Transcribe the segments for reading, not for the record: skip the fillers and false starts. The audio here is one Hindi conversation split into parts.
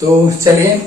तो चलिए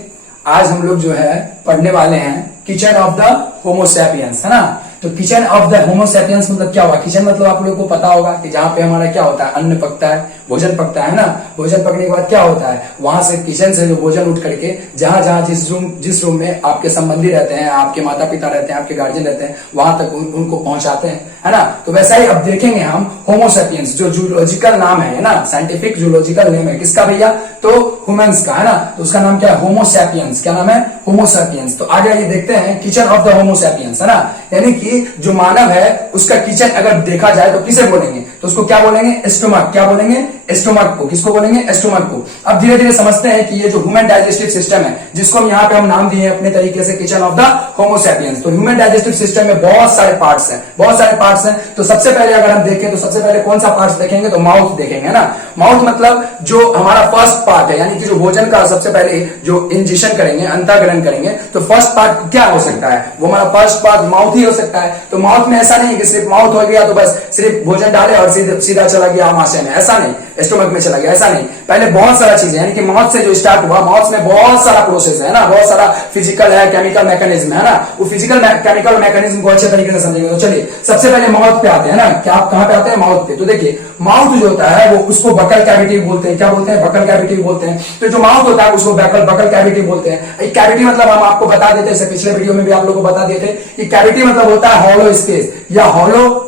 आज हम लोग जो है पढ़ने वाले हैं kitchen of the Homo sapiens, है ना। तो kitchen of the Homo sapiens मतलब क्या हुआ? किचन मतलब आप लोगों को पता होगा कि जहां पे हमारा क्या होता है, अन्न पकता है, भोजन पकता है ना। भोजन पकने के बाद क्या होता है, वहां से किचन से जो भोजन उठ करके जहां जहां जिस रूम में आपके संबंधी रहते हैं, आपके माता पिता रहते हैं, आपके गार्जियन रहते हैं, वहां तक उनको पहुंचाते हैं, है ना। तो वैसा ही अब देखेंगे हम होमो सैपियंस, जो जूलॉजिकल नाम है ना, साइंटिफिक जूलॉजिकल नेम है किसका भैया? तो ह्यूमंस का, है ना। तो उसका नाम क्या है? Homo sapiens. क्या नाम है? Homo sapiens. तो आगे ये देखते हैं kitchen of the Homo sapiens, है ना। यानी कि जो मानव है उसका किचन अगर देखा जाए तो किसे बोलेंगे? तो उसको क्या बोलेंगे? स्टोमक। क्या बोलेंगे? स्टोमक को। किसको बोलेंगे? स्टोमक को। अब धीरे धीरे समझते हैं कि ये जो ह्यूमन डाइजेस्टिव सिस्टम है, जिसको हम यहाँ पे हम नाम दिए हैं अपने तरीके से kitchen of the Homo sapiens. तो ह्यूमन डाइजेस्टिव सिस्टम में बहुत सारे पार्ट्स हैं, बहुत सारे पार्ट्स हैं। तो सबसे पहले अगर हम देखें तो सबसे पहले कौन सा पार्ट्स देखेंगे? तो माउथ देखेंगे, है ना। माउथ मतलब जो हमारा फर्स्ट पार्ट है, यानी कि जो भोजन का सबसे पहले जो इंजेक्शन करेंगे, अंतःग्रहण करेंगे, तो फर्स्ट पार्ट क्या हो सकता है? वो हमारा फर्स्ट पार्ट माउथ ही हो सकता है। तो माउथ में ऐसा नहीं है कि सिर्फ माउथ हो गया तो बस सिर्फ भोजन डाले और सीधा चला गया आमाशय में, ऐसा नहीं। स्टोमक में चला गया, ऐसा नहीं। पहले बहुत सारा चीजें, यानी कि माउथ से जो स्टार्ट हुआ, माउथ में बहुत सारा प्रोसेस है ना, बहुत सारा फिजिकल है, केमिकल मैकेनिज्म है ना। वो फिजिकल केमिकल मैकेनिज्म को अच्छे तरीके से समझेंगे। तो चलिए सबसे पहले माउथ पे आते हैं ना। क्या आप कहां पे आते हैं? माउथ पे। तो देखिए माउथ जो होता है वो उसको बकल कैविटी बोलते हैं। क्या बोलते हैं? बकल कैविटी बोलते हैं। तो जो माउथ होता है उसको बकल कैविटी बोलते हैं। एक कैविटी मतलब हम आपको बता देते हैं, पिछले वीडियो में भी आप लोगों को बता दिए थे कि कैविटी मतलब होता है हॉलो स्पेस या हॉलो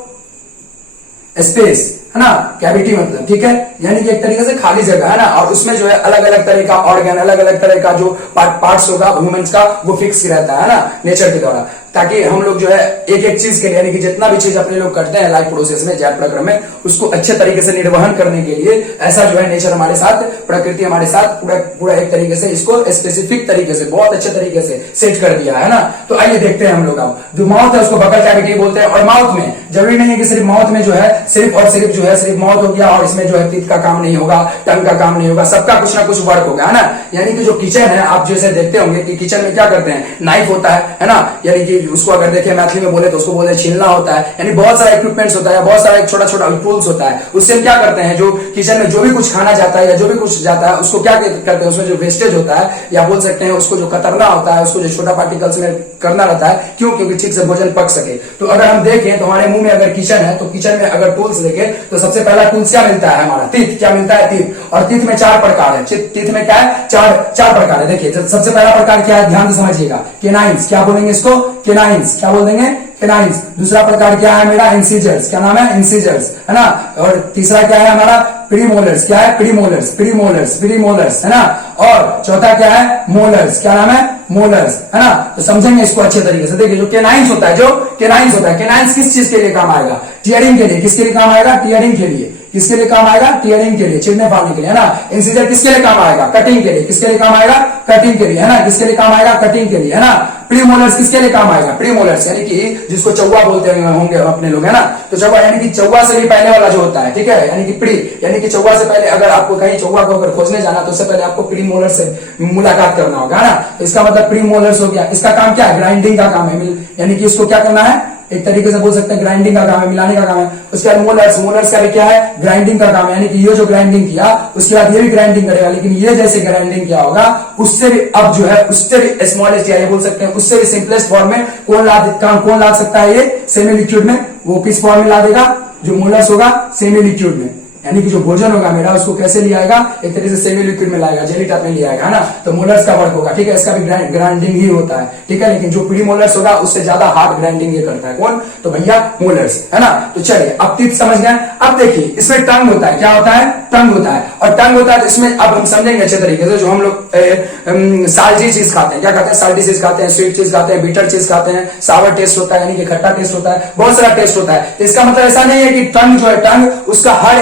स्पेस, है ना। कैविटी मतलब, ठीक है, यानी कि एक तरीके से खाली जगह, है ना। और उसमें जो है अलग अलग तरह का ऑर्गन, अलग अलग तरह का जो पार्ट्स होगा ह्यूमंस का, वो फिक्स रहता है ना नेचर के द्वारा, ताकि हम लोग जो है एक एक चीज के लिए, यानी कि जितना भी चीज अपने लोग करते हैं लाइफ प्रोसेस में, जैव प्रक्रम में, उसको अच्छे तरीके से निर्वहन करने के लिए ऐसा जो है नेचर हमारे साथ, प्रकृति हमारे साथ पूरा एक तरीके से इसको स्पेसिफिक तरीके से बहुत अच्छे तरीके से सेट कर दिया है ना। तो आइए देखते हैं हम लोग। अब जो माउथ है उसको बकल कैविटी बोलते हैं। और माउथ में जरूरी नहीं है कि सिर्फ माउथ में जो है सिर्फ और सिर्फ जो है सिर्फ माउथ हो गया और इसमें जो है टीथ का काम नहीं होगा, टंग का काम नहीं होगा, सबका कुछ ना कुछ वर्क होगा, है ना। यानी कि जो किचन है, आप जैसे देखते होंगे कि किचन में क्या करते हैं, नाइफ होता है ना। यानी कि उसको अगर देखें मैथिली में बोले तो उसको बोले छीलना होता है, यानी बहुत सारा इक्विपमेंट्स होता है, बहुत सारा एक छोटा छोटा टूल्स होता है। उससे हम क्या करते हैं, जो किचन में जो भी कुछ खाना जाता है या जो भी कुछ जाता है उसको क्या करते हैं, उसमें जो वेस्टेज होता है या बोल सकते हैं उसको जो कतरना होता है, उसको जो छोटा पार्टिकल्स में करना रहता है, क्यों? क्योंकि ठीक से भोजन पक सके। तो अगर हम देखें तो हमारे मुंह में अगर किचन है तो किचन में अगर टूल्स देखें तो सबसे पहला टूल्स क्या मिलता है? हमारा टीथ। क्या मिलता है? टीथ। और टीथ में 4 प्रकार है। टीथ में क्या है? चार प्रकार है। देखिए सबसे पहला प्रकार क्या है, ध्यान से समझिएगा, केनाइंस। क्या बोलेंगे इसको? केनाइंस। क्या बोल देंगे? केनाइंस। दूसरा प्रकार क्या है मेरा? इंसीजर्स। क्या नाम है? इंसीजर्स, है ना। और तीसरा क्या है हमारा? प्रीमोलर्स। क्या है? प्रीमोलर्स, प्रीमोलर्स, प्रीमोलर्स, है ना। और चौथा क्या है? मोलर्स। क्या नाम है? मोलर्स, है ना। तो समझेंगे इसको अच्छे तरीके से। देखिए जो केनाइंस होता है, केनाइंस किस चीज के लिए काम आएगा? टीयरिंग के लिए। किसके लिए काम आएगा? टीयरिंग के लिए। किसके लिए काम आएगा? टीयरिंग के लिए, चीरने फाड़ने के लिए, है ना। इंसीजर किसके लिए काम आएगा? कटिंग के लिए। किसके लिए काम आएगा? कटिंग के लिए, है ना। किसके लिए काम आएगा? कटिंग के लिए, है ना। प्रीमोलर्स किसके लिए काम आएगा? प्रीमोलर्स यानी कि जिसको चौवा बोलते होंगे अपने लोग, है ना। तो चौवा यानी कि चौवा से भी पहले वाला जो होता है, ठीक है, यानी कि प्री, यानी कि चौवा से पहले अगर आपको कहीं चौवा को अगर खोजने जाना तो उससे पहले आपको प्रीमोलर से मुलाकात करना होगा, है ना। तो इसका मतलब प्रीमोलर्स हो गया। इसका काम क्या है? ग्राइंडिंग का काम है, यानी कि इसको क्या करना है, एक तरीके से बोल सकते हैं ग्राइंडिंग का काम है, मिलाने का काम है। उसके बाद मोलर्स का भी क्या है? ग्राइंडिंग का काम है, यानी कि ये जो ग्राइंडिंग किया उसके बाद ये भी ग्राइंडिंग करेगा, लेकिन ये जैसे ग्राइंडिंग किया होगा उससे भी अब जो है उससे भी स्मॉलेस्ट, या ये बोल सकते हैं उससे भी सिंपलेस्ट फॉर्म में कौन ला सकता है? ये सेमी लिक्विड में। वो किस फॉर्म में ला देगा? जो मोलर्स होगा सेमी लिक्विड में, यानी कि जो भोजन होगा मेरा उसको कैसे ले आएगा? एक तरीके से सेमी लिक्विड में लाएगा, जेली टाइप में ले आएगा, है ना। तो मोलर्स का वर्क होगा, ठीक है। इसका भी ग्राइंडिंग ही होता है, ठीक है। लेकिन जो प्रीमोलर्स होगा उससे ज्यादा हार्ड ग्राइंडिंग ये करता है। कौन? तो भैया मोलर्स, है ना। तो चलिए अब टीथ समझ गए। अब देखिए इसमें टंग होता है। क्या होता है? टंग होता है। और टंग होता है तो इसमें अब हम समझेंगे अच्छे तरीके से। जो हम लोग साल्टी चीज खाते हैं, क्या खाते हैं? साल्टी चीज खाते हैं, स्वीट चीज खाते हैं, बीटर चीज खाते हैं, सावर टेस्ट होता है, यानी कि खट्टा टेस्ट होता है, बहुत सारा टेस्ट होता है। तो इसका मतलब ऐसा नहीं है कि टंग जो है, टंग उसका हर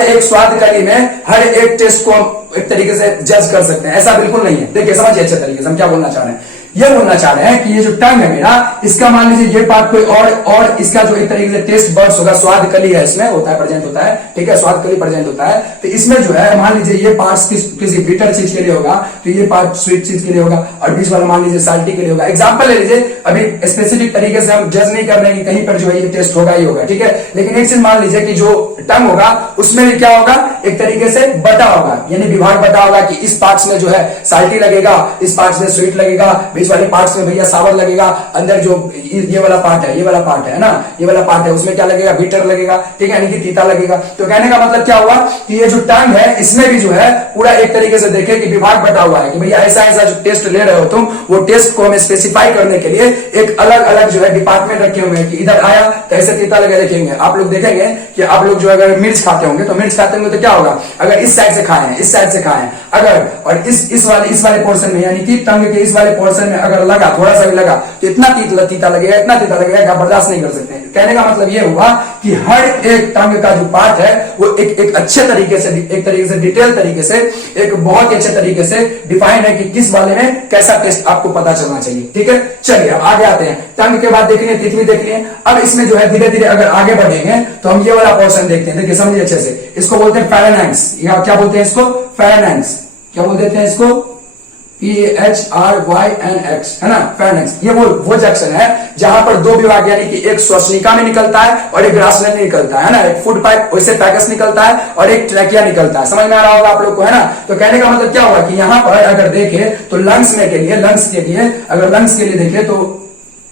एक स्वाद कली में हर एक टेस्ट को एक तरीके से जज कर सकते हैं, ऐसा बिल्कुल नहीं है। देखिए समझिए अच्छे तरीके से हम क्या बोलना चाह रहे हैं। ये बोलना चाह रहे हैं कि ये जो टंग है मेरा, इसका मान लीजिए ये पार्ट कोई और इसका जो एक तरीके से टेस्ट बर्ड्स होगा, स्वाद कली है इसमें होता है, प्रेजेंट होता है, ठीक है, स्वाद कली प्रेजेंट होता है। तो इसमें जो है मान लीजिए ये पार्ट किसी बिटर चीज के लिए होगा, तो ये पार्ट स्वीट चीज के लिए होगा, और बीच वाला मान लीजिए साल्टी के लिए होगा। एग्जाम्पल ले लीजिए, अभी स्पेसिफिक तरीके से हम जज नहीं कर रहे हैं कि कहीं पर जो है ये टेस्ट होगा ही होगा, ठीक है। लेकिन एक चीज मान लीजिए कि जो टंग होगा उसमें भी क्या होगा, एक तरीके से बटा होगा, यानी विभाग बटा होगा कि इस पार्ट्स में जो है साल्टी लगेगा, इस पार्ट्स में स्वीट लगेगा, बीच वाले पार्ट्स में भैया सावर लगेगा, अंदर जो ये वाला पार्ट है, ये वाला पार्ट है ना, ये वाला पार्ट है, उसमें क्या लगेगा, बीटर लगेगा, ठीक है, यानी कि तीता लगेगा। तो कहने का मतलब क्या हुआ कि ये जो टंग है इसमें भी जो है पूरा एक तरीके से देखे कि विभाग बटा हुआ है कि भैया ऐसा ऐसा जो टेस्ट ले रहे हो तुम, वो टेस्ट को हमें स्पेसिफाई करने के लिए एक अलग अलग जो है डिपार्टमेंट रखे हुए हैं कि इधर आया तो ऐसे तीता लगे। देखेंगे आप लोग, देखेंगे कि आप लोग जो अगर मिर्च खाते होंगे तो मिर्च खाते होंगे तो क्या होगा, अगर इस साइड से खाए हैं, इस साइड से खाए हैं अगर, और इस वाले पोर्शन में, यानी कि टंग के इस वाले पोर्शन में अगर लगा, थोड़ा सा भी लगा, तो इतना तीता लगेगा, इतना तीता लगेगा कि आप बर्दाश्त नहीं कर सकते। कहने का मतलब ये हुआ कि हर एक टंग का जो पार्ट है वो एक अच्छे तरीके से, एक तरीके से डिटेल तरीके से, एक बहुत ही अच्छे तरीके से डिफाइन है कि किस वाले में कैसा टेस्ट आपको पता चलना चाहिए, ठीक है। चलिए अब आगे आते हैं, टंग के बाद देख लिए, तितली देख लिए। अब इसमें जो है धीरे धीरे अगर आगे बढ़ेंगे तो हम ये वाला पोर्शन देखते हैं। देखिए समझिए अच्छे से, इसको बोलते हैं फेरेनाइट्स, या क्या बोलते हैं इसको, फेरेनाइट्स, क्या बोल देते हैं इसको, PHRYNX, है ना, फेरेनाइट्स। ये वो जंक्शन है जहां पर दो विभाग, यानी कि एक श्वसनिका में निकलता है और एक ग्रासलैंड में निकलता है ना, एक फूड पाइप वैसे पैगस निकलता है और एक ट्रैकिया निकलता है। समझ में आ रहा होगा आप लोग को, है ना। तो कहने का मतलब क्या होगा कि यहाँ पर अगर देखे तो लंग्स के लिए अगर लंग्स के लिए देखे तो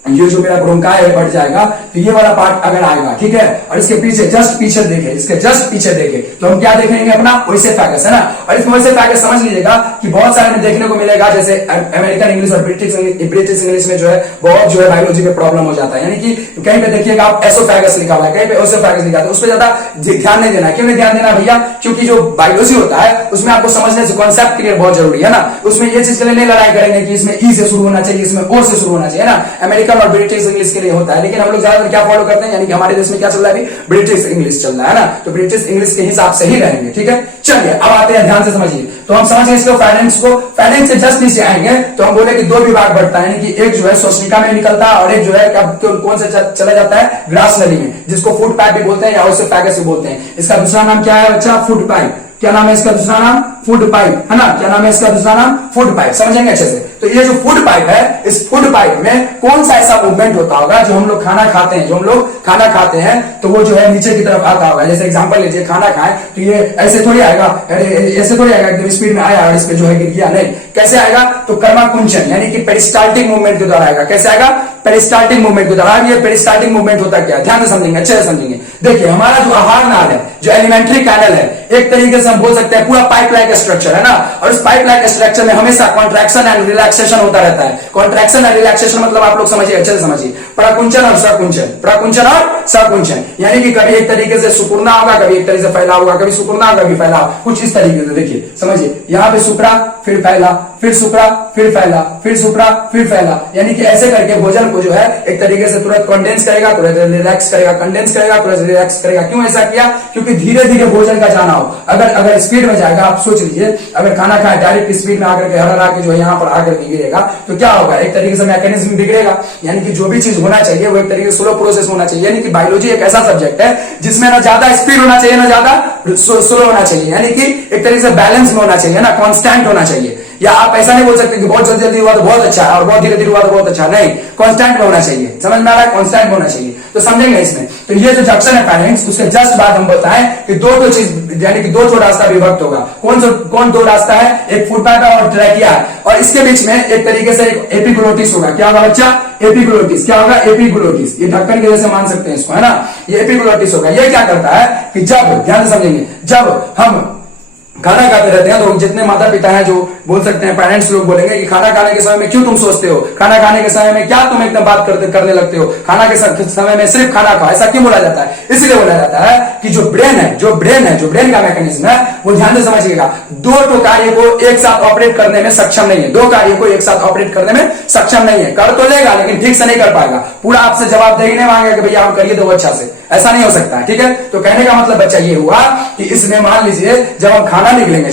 ये जो मेरा ब्रोंकाई है बढ़ जाएगा, तो ये वाला पार्ट अगर आएगा, ठीक है। और इसके पीछे जस्ट पीछे देखे, इसके जस्ट पीछे देखे तो हम क्या देखेंगे अपना वैसे फैगस, है ना। और इसमें वैसे फैगस समझ लीजिएगा कि बहुत सारे में देखने को मिलेगा, जैसे अमेरिकन इंग्लिश और ब्रिटिश इंग्लिश में जो है बहुत जो है बायोलॉजी में प्रॉब्लम हो जाता है। यानी कि कहीं पे देखिएगा आप एसोफैगस लिखा हुआ है, कहीं पे ओसोफैगस लिखा है, उस पर ज्यादा ध्यान नहीं देना। क्यों नहीं ध्यान देना भैया, क्योंकि जो बायोलॉजी होता है उसमें आपको समझने से कॉन्सेप्ट क्लियर बहुत जरूरी है ना। उसमें ये चीज के लिए नहीं लड़ाई करेंगे कि इसमें ई से शुरू होना चाहिए, इसमें ओ से शुरू होना चाहिए, ना। अमेरिकन और ब्रिटिश इंग्लिश के लिए होता है, लेकिन हम लोग ज्यादातर क्या फॉलो करते हैं, यानी कि हमारे देश में क्या चल रहा है अभी, ब्रिटिश इंग्लिश चल रहा है ना। तो ब्रिटिश इंग्लिश के हिसाब से ही रहेंगे, ठीक है। चलिए अब आते हैं, ध्यान से समझिए। तो हम समझ गए इसको, फाइनेंस को, फाइनेंस से जस्ट नीचे आएंगे तो हम बोले कि दो विभाग बढ़ता है, यानी कि एक जो है श्वसनिका में निकलता है और एक जो है कौन से चला जाता है, ग्रास नली में, जिसको फूड पाइप भी बोलते हैं या ओसोफैगस भी बोलते हैं। इसका दूसरा नाम क्या है बच्चा, फूड पाइप। क्या नाम है इसका दूसरा नाम, फूड पाइप, है ना। क्या नाम है इसका दूसरा नाम, फूड पाइप। समझेंगे अच्छे से। तो ये जो फूड पाइप है, इस फूड पाइप में कौन सा ऐसा मूवमेंट होता होगा, जो हम लोग खाना खाते हैं, तो वो जो है नीचे की तरफ आता होगा। जैसे एग्जांपल लीजिए, खाना खाएं तो ये ऐसे थोड़ी आएगा, ऐसे थोड़ी आएगा एकदम स्पीड में आया और इस पे जो है गिर गया, नहीं। कैसे आएगा, तो कर्माकुंचन यानी कि पेरिस्टाल्टिक मूवमेंट के द्वारा आएगा। कैसे आएगा, पेरिस्टाल्टिक मूवमेंट के द्वारा। ये पेरिस्टाल्टिक मूवमेंट होता क्या है, ध्यान से समझेंगे, अच्छे से समझेंगे। देखिए हमारा जो आहार नाल है, जो एलिमेंट्री कैनल है, एक तरीके से हम बोल सकते हैं पूरा पाइप लाइक स्ट्रक्चर है ना। और इस पाइप लाइक स्ट्रक्चर में हमेशा कॉन्ट्रैक्शन एंड रिलैक्सेशन होता रहता है। कॉन्ट्रैक्शन एंड रिलैक्सेशन मतलब आप लोग समझिए, अच्छे से समझिए, प्रकुंचन और सकुंचन, प्रकुंचन और सकुंचन। यानी कि कभी एक तरीके से सुकुड़ना होगा, कभी एक तरीके से फैला होगा, कभी सुकुड़ना होगा, कभी फैला, कुछ इस तरीके से। देखिए समझिए, यहाँ पे सुकड़ा, फिर फैला, फिर सुकड़ा, फिर फैला, फिर सुकड़ा, फिर फैला। यानी कि ऐसे करके भोजन को जो है एक तरीके से तुरंत कंडेंस करेगा, तुरंत रिलैक्स करेगा, कंडेंस करेगा, तुरंत रिलैक्स करेगा। क्यों ऐसा किया, क्योंकि धीरे धीरे भोजन का जाना हो। अगर स्पीड में जाएगा, आप सोच लीजिए, अगर खाना खाए डायरेक्ट स्पीड में आकर के हर के जो है यहाँ पर आकर के गिरेगा तो क्या होगा, एक तरीके से मैकेनिज्म बिगड़ेगा। यानी कि जो भी चीज होना चाहिए वो एक तरीके से स्लो प्रोसेस होना चाहिए। यानी कि बायोलॉजी एक ऐसा सब्जेक्ट है जिसमें ना ज्यादा स्पीड होना चाहिए, ना ज्यादा स्लो होना चाहिए। यानी कि एक तरीके से बैलेंस में होना चाहिए ना, कांस्टेंट होना चाहिए। या आप ऐसा नहीं बोल सकते कि बहुत जल्दी जल्दी हुआ तो बहुत अच्छा है और बहुत धीरे धीरे हुआ तो बहुत अच्छा, नहीं, कांस्टेंट में होना चाहिए। समझ में आ रहा है, कांस्टेंट में होना चाहिए। तो समझेंगे इसमें। तो ये जो जंक्शन है फाइनेंस, उसके जस्ट बाद हम बताएं कि दो चीज, यानी कि दो रास्ता विभक्त होगा। कौन दो रास्ता है, एक फूड पाइप और ट्रैकिया है, और इसके बीच में एक तरीके से एक एपिग्लोटिस होगा। क्या होगा बच्चा, एपिग्लोटिस। क्या होगा, एपिग्लोटिस। ये ढक्कन के जैसे मान सकते हैं इसको, है ना। ये एपिग्लोटिस होगा। ये क्या करता है कि जब, ध्यान से समझेंगे, जब हम खाना खाते रहते हैं तो जितने माता पिता हैं जो बोल सकते हैं, पेरेंट्स लोग बोलेंगे कि खाना खाने के समय में क्यों तुम सोचते हो, खाना खाने के समय में क्या तुम एकदम बात करने लगते हो, खाना के समय में सिर्फ खाना खाओ। ऐसा क्यों बोला जाता है, इसलिए बोला जाता है कि जो ब्रेन का मैकेनिज्म है वो, ध्यान से समझिएगा, दो कार्य को एक साथ ऑपरेट करने में सक्षम नहीं है। दो कार्य को एक साथ ऑपरेट करने में सक्षम नहीं है। कर तो लेगा लेकिन ठीक से नहीं कर पाएगा। पूरा आपसे जवाब दे ही नहीं मांगेगा कि भैया हम करिए दो अच्छा से। ऐसा नहीं हो सकता है, ठीक है। तो कहने का मतलब बच्चा ये हुआ कि इसमें मान लीजिए जब हम खाना निकलेंगे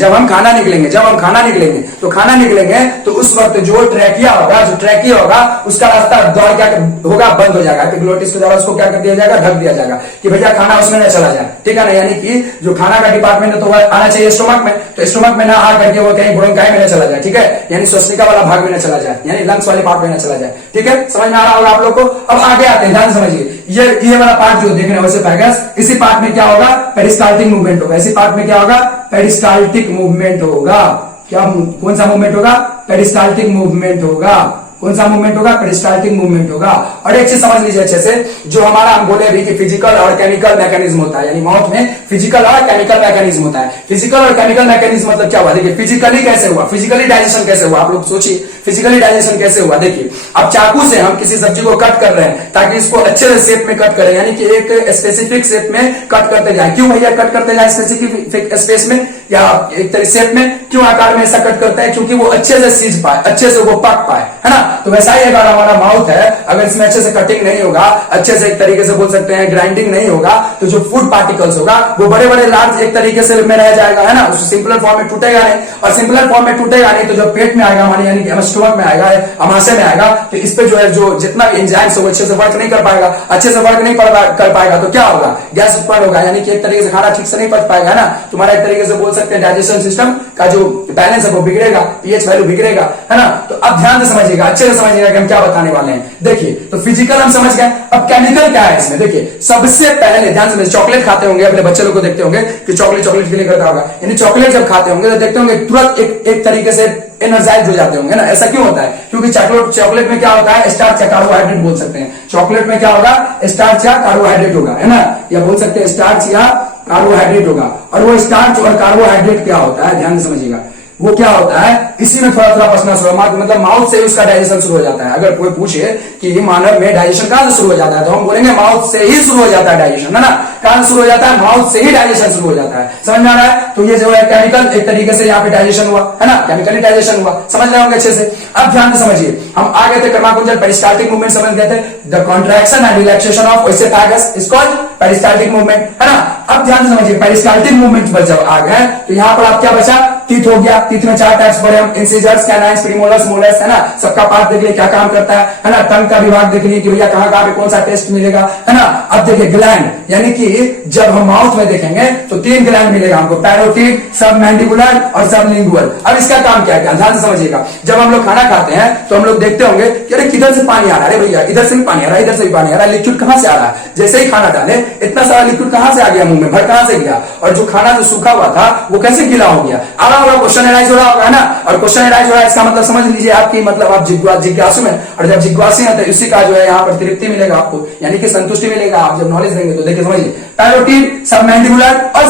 तो खाना निकलेंगे तो उस वक्त जो ट्रैकिया होगा उसका रास्ता द्वार क्या होगा, बंद हो जाएगा। एपिग्लोटिस के द्वारा उसको क्या कर दिया जाएगा, ढक दिया जाएगा कि भैया खाना उसमें न चला जाए, ठीक है ना। यानी कि जो खाना का डिपार्टमेंट है तो वह आना चाहिए स्टोमक में, तो स्टोमक में ना आ करके वो कहीं ब्रोंकाई में न चला जाए, ठीक है, यानी श्वसनिका वाला भाग में न चला जाए, यानी लंग्स वाले पार्ट में न चला जाए, ठीक है। समझ में आ रहा होगा आप लोग को। अब आगे आते हैं, ध्यान समझिए, ये वाला पार्ट जो देख रहे हैं ओसेफेगस, इसी पार्ट में क्या होगा, पेरिस्टाल्टिक मूवमेंट होगा। इसी पार्ट में क्या होगा, पेरिस्टाल्टिक मूवमेंट होगा। क्या, कौन सा मूवमेंट होगा, पेरिस्टाल्टिक मूवमेंट होगा। कौन सा मूवमेंट होगा, पेरिस्टाल्टिक मूवमेंट होगा। और एक चीज समझ लीजिए अच्छे से, जो हमारा हम बोले अभी कि फिजिकल और केमिकल मैकेनिज्म होता है, यानी माउथ में फिजिकल और केमिकल मैकेनिज्म होता है। फिजिकल और केमिकल मैकेनिज्म मतलब क्या हुआ, देखिए फिजिकली कैसे हुआ, फिजिकली डाइजेशन कैसे हुआ, आप लोग सोचिए फिजिकली डाइजेशन कैसे हुआ। देखिए अब चाकू से हम किसी सब्जी को कट कर रहे हैं ताकि इसको अच्छे से शेप में कट करें, यानी कि एक स्पेसिफिक शेप में कट करते जाए। क्यों भैया कट करते जाए स्पेसिफिक स्पेस में या एक तरह शेप में, क्यों आकार में ऐसा कट करता है, क्योंकि वो अच्छे से सीज पाए, अच्छे से वो पक पाए, है ना। तो वैसा ही अगर हमारा माउथ है, अगर इसमें अच्छे से कटिंग नहीं होगा, अच्छे से एक तरीके से बोल सकते हैं ग्राइंडिंग नहीं होगा, तो जो फूड पार्टिकल्स होगा वो बड़े बड़े लार्ज एक तरीके से में रह जाएगा, है ना, उस सिंपलर फॉर्म में टूटेगा नहीं। और सिंपलर फॉर्म में टूटेगा नहीं तो जब पेट में आएगा हमारे, यानी कि स्टोमक में आएगा, अमाशय में आएगा, तो इस पे जो है जो जितना भी एंजाइम्स है वो अच्छे से वर्क नहीं कर पाएगा, अच्छे से वर्क नहीं कर पाएगा तो क्या होगा, गैस उत्पन्न होगा, यानी कि एक तरीके से खाना ठीक से नहीं पच पाएगा, है ना। तुम्हारा एक तरीके से बोल सकते हैं डाइजेशन सिस्टम का जो बैलेंस है वो बिगड़ेगा, पीएच वैल्यू बिगड़ेगा, है ना। तो अब ध्यान से समझिएगा, अच्छे से समझिएगा कि हम क्या बताने वाले हैं। देखिए तो फिजिकल हम समझ गए, अब केमिकल क्या है इसमें। देखिए सबसे पहले ध्यान से, चॉकलेट खाते होंगे, अपने बच्चे लोग को देखते होंगे कि चॉकलेट के लिए करता होगा, यानी चॉकलेट जब खाते होंगे तो देखते होंगे तुरंत एक तरीके से एनर्जाइज हो जाते होंगे ना। ऐसा क्यों होता है, क्योंकि चॉकलेट में क्या होता है, स्टार्च या कार्बोहाइड्रेट बोल सकते हैं। चॉकलेट में क्या होगा, स्टार्च या कार्बोहाइड्रेट होगा, है ना, या बोल सकते हैं स्टार्च या कार्बोहाइड्रेट होगा। और वो स्टार्च और कार्बोहाइड्रेट क्या होता है, ध्यान से समझिएगा, वो क्या होता है, इसी में थोड़ा थोड़ा पसना शुरू, मतलब माउथ से उसका डाइजेशन शुरू हो जाता है। अगर कोई पूछे कि मानव में डाइजेशन कहां से शुरू हो जाता है, तो हम बोलेंगे माउथ से ही शुरू हो जाता है डाइजेशन, है ना। कहां से शुरू हो जाता है, माउथ से ही डाइजेशन शुरू हो जाता है। समझ में आ रहा है। तो ये जो है केमिकल एक तरीके से यहाँ पे डाइजेशन हुआ, है ना, केमिकली डाइजेशन हुआ, समझ रहे होंगे अच्छे से। अब ध्यान से समझिए, हम आगे थे कर्माकुंजल पेरिस्टाल्टिक मूवमेंट समझ गए थे, the contraction and relaxation of oesophagus is called peristaltic movement, है ना। अब ध्यान से समझिए, पेरिस्टाल्टिक मूवमेंट पर जब आ गए तो यहाँ पर आप क्या बचा, टीथ हो गया, टीथ में 4 टाइप्स पड़े हम, इंसिजर्स, कैनाइन्स, प्रीमोलर्स, मोलर्स, है ना। सबका पार्ट देख लिए क्या काम करता है ना। टंग का विभाग देख लिए कि भैया कहां कहां पे कौन सा टेस्ट मिलेगा, है ना। अब देखिए ग्लैंड, यानी कि जब हम माउथ में देखेंगे तो 3 ग्लैंड मिलेगा हमको, पैरोटिड, सबमैंडिबुलर और सबलिंगुअल। अब इसका काम क्या है, ध्यान से समझिएगा। जब हम लोग खाना खाते हैं तो हम लोग देखते होंगे कि अरे किधर से पानी आ रहा है, भैया इधर से भी पानी आ रहा है, इधर से भी पानी आ रहा है, लिक्विड कहां से आ रहा है। जैसे ही खाना डाले इतना सारा लिक्विड कहां से आ गया, मुंह में भर कहां से गया, और जो खाना जो सूखा हुआ था वो कैसे गीला हो गया। आ रहा होगा, क्वेश्चन एराइज हो रहा होगा, है ना। और क्वेश्चन एराइज हो रहा है, इसका मतलब समझ लीजिए आपकी, मतलब आप जिज्ञासु में, और जब जिज्ञासु है तो इसी का जो है यहाँ पर तृप्ति मिलेगा आपको, यानी कि संतुष्टि मिलेगा आप जब नॉलेज देंगे। तो देखिए समझिए, पैरोटिड, सबमैंडिबुलर और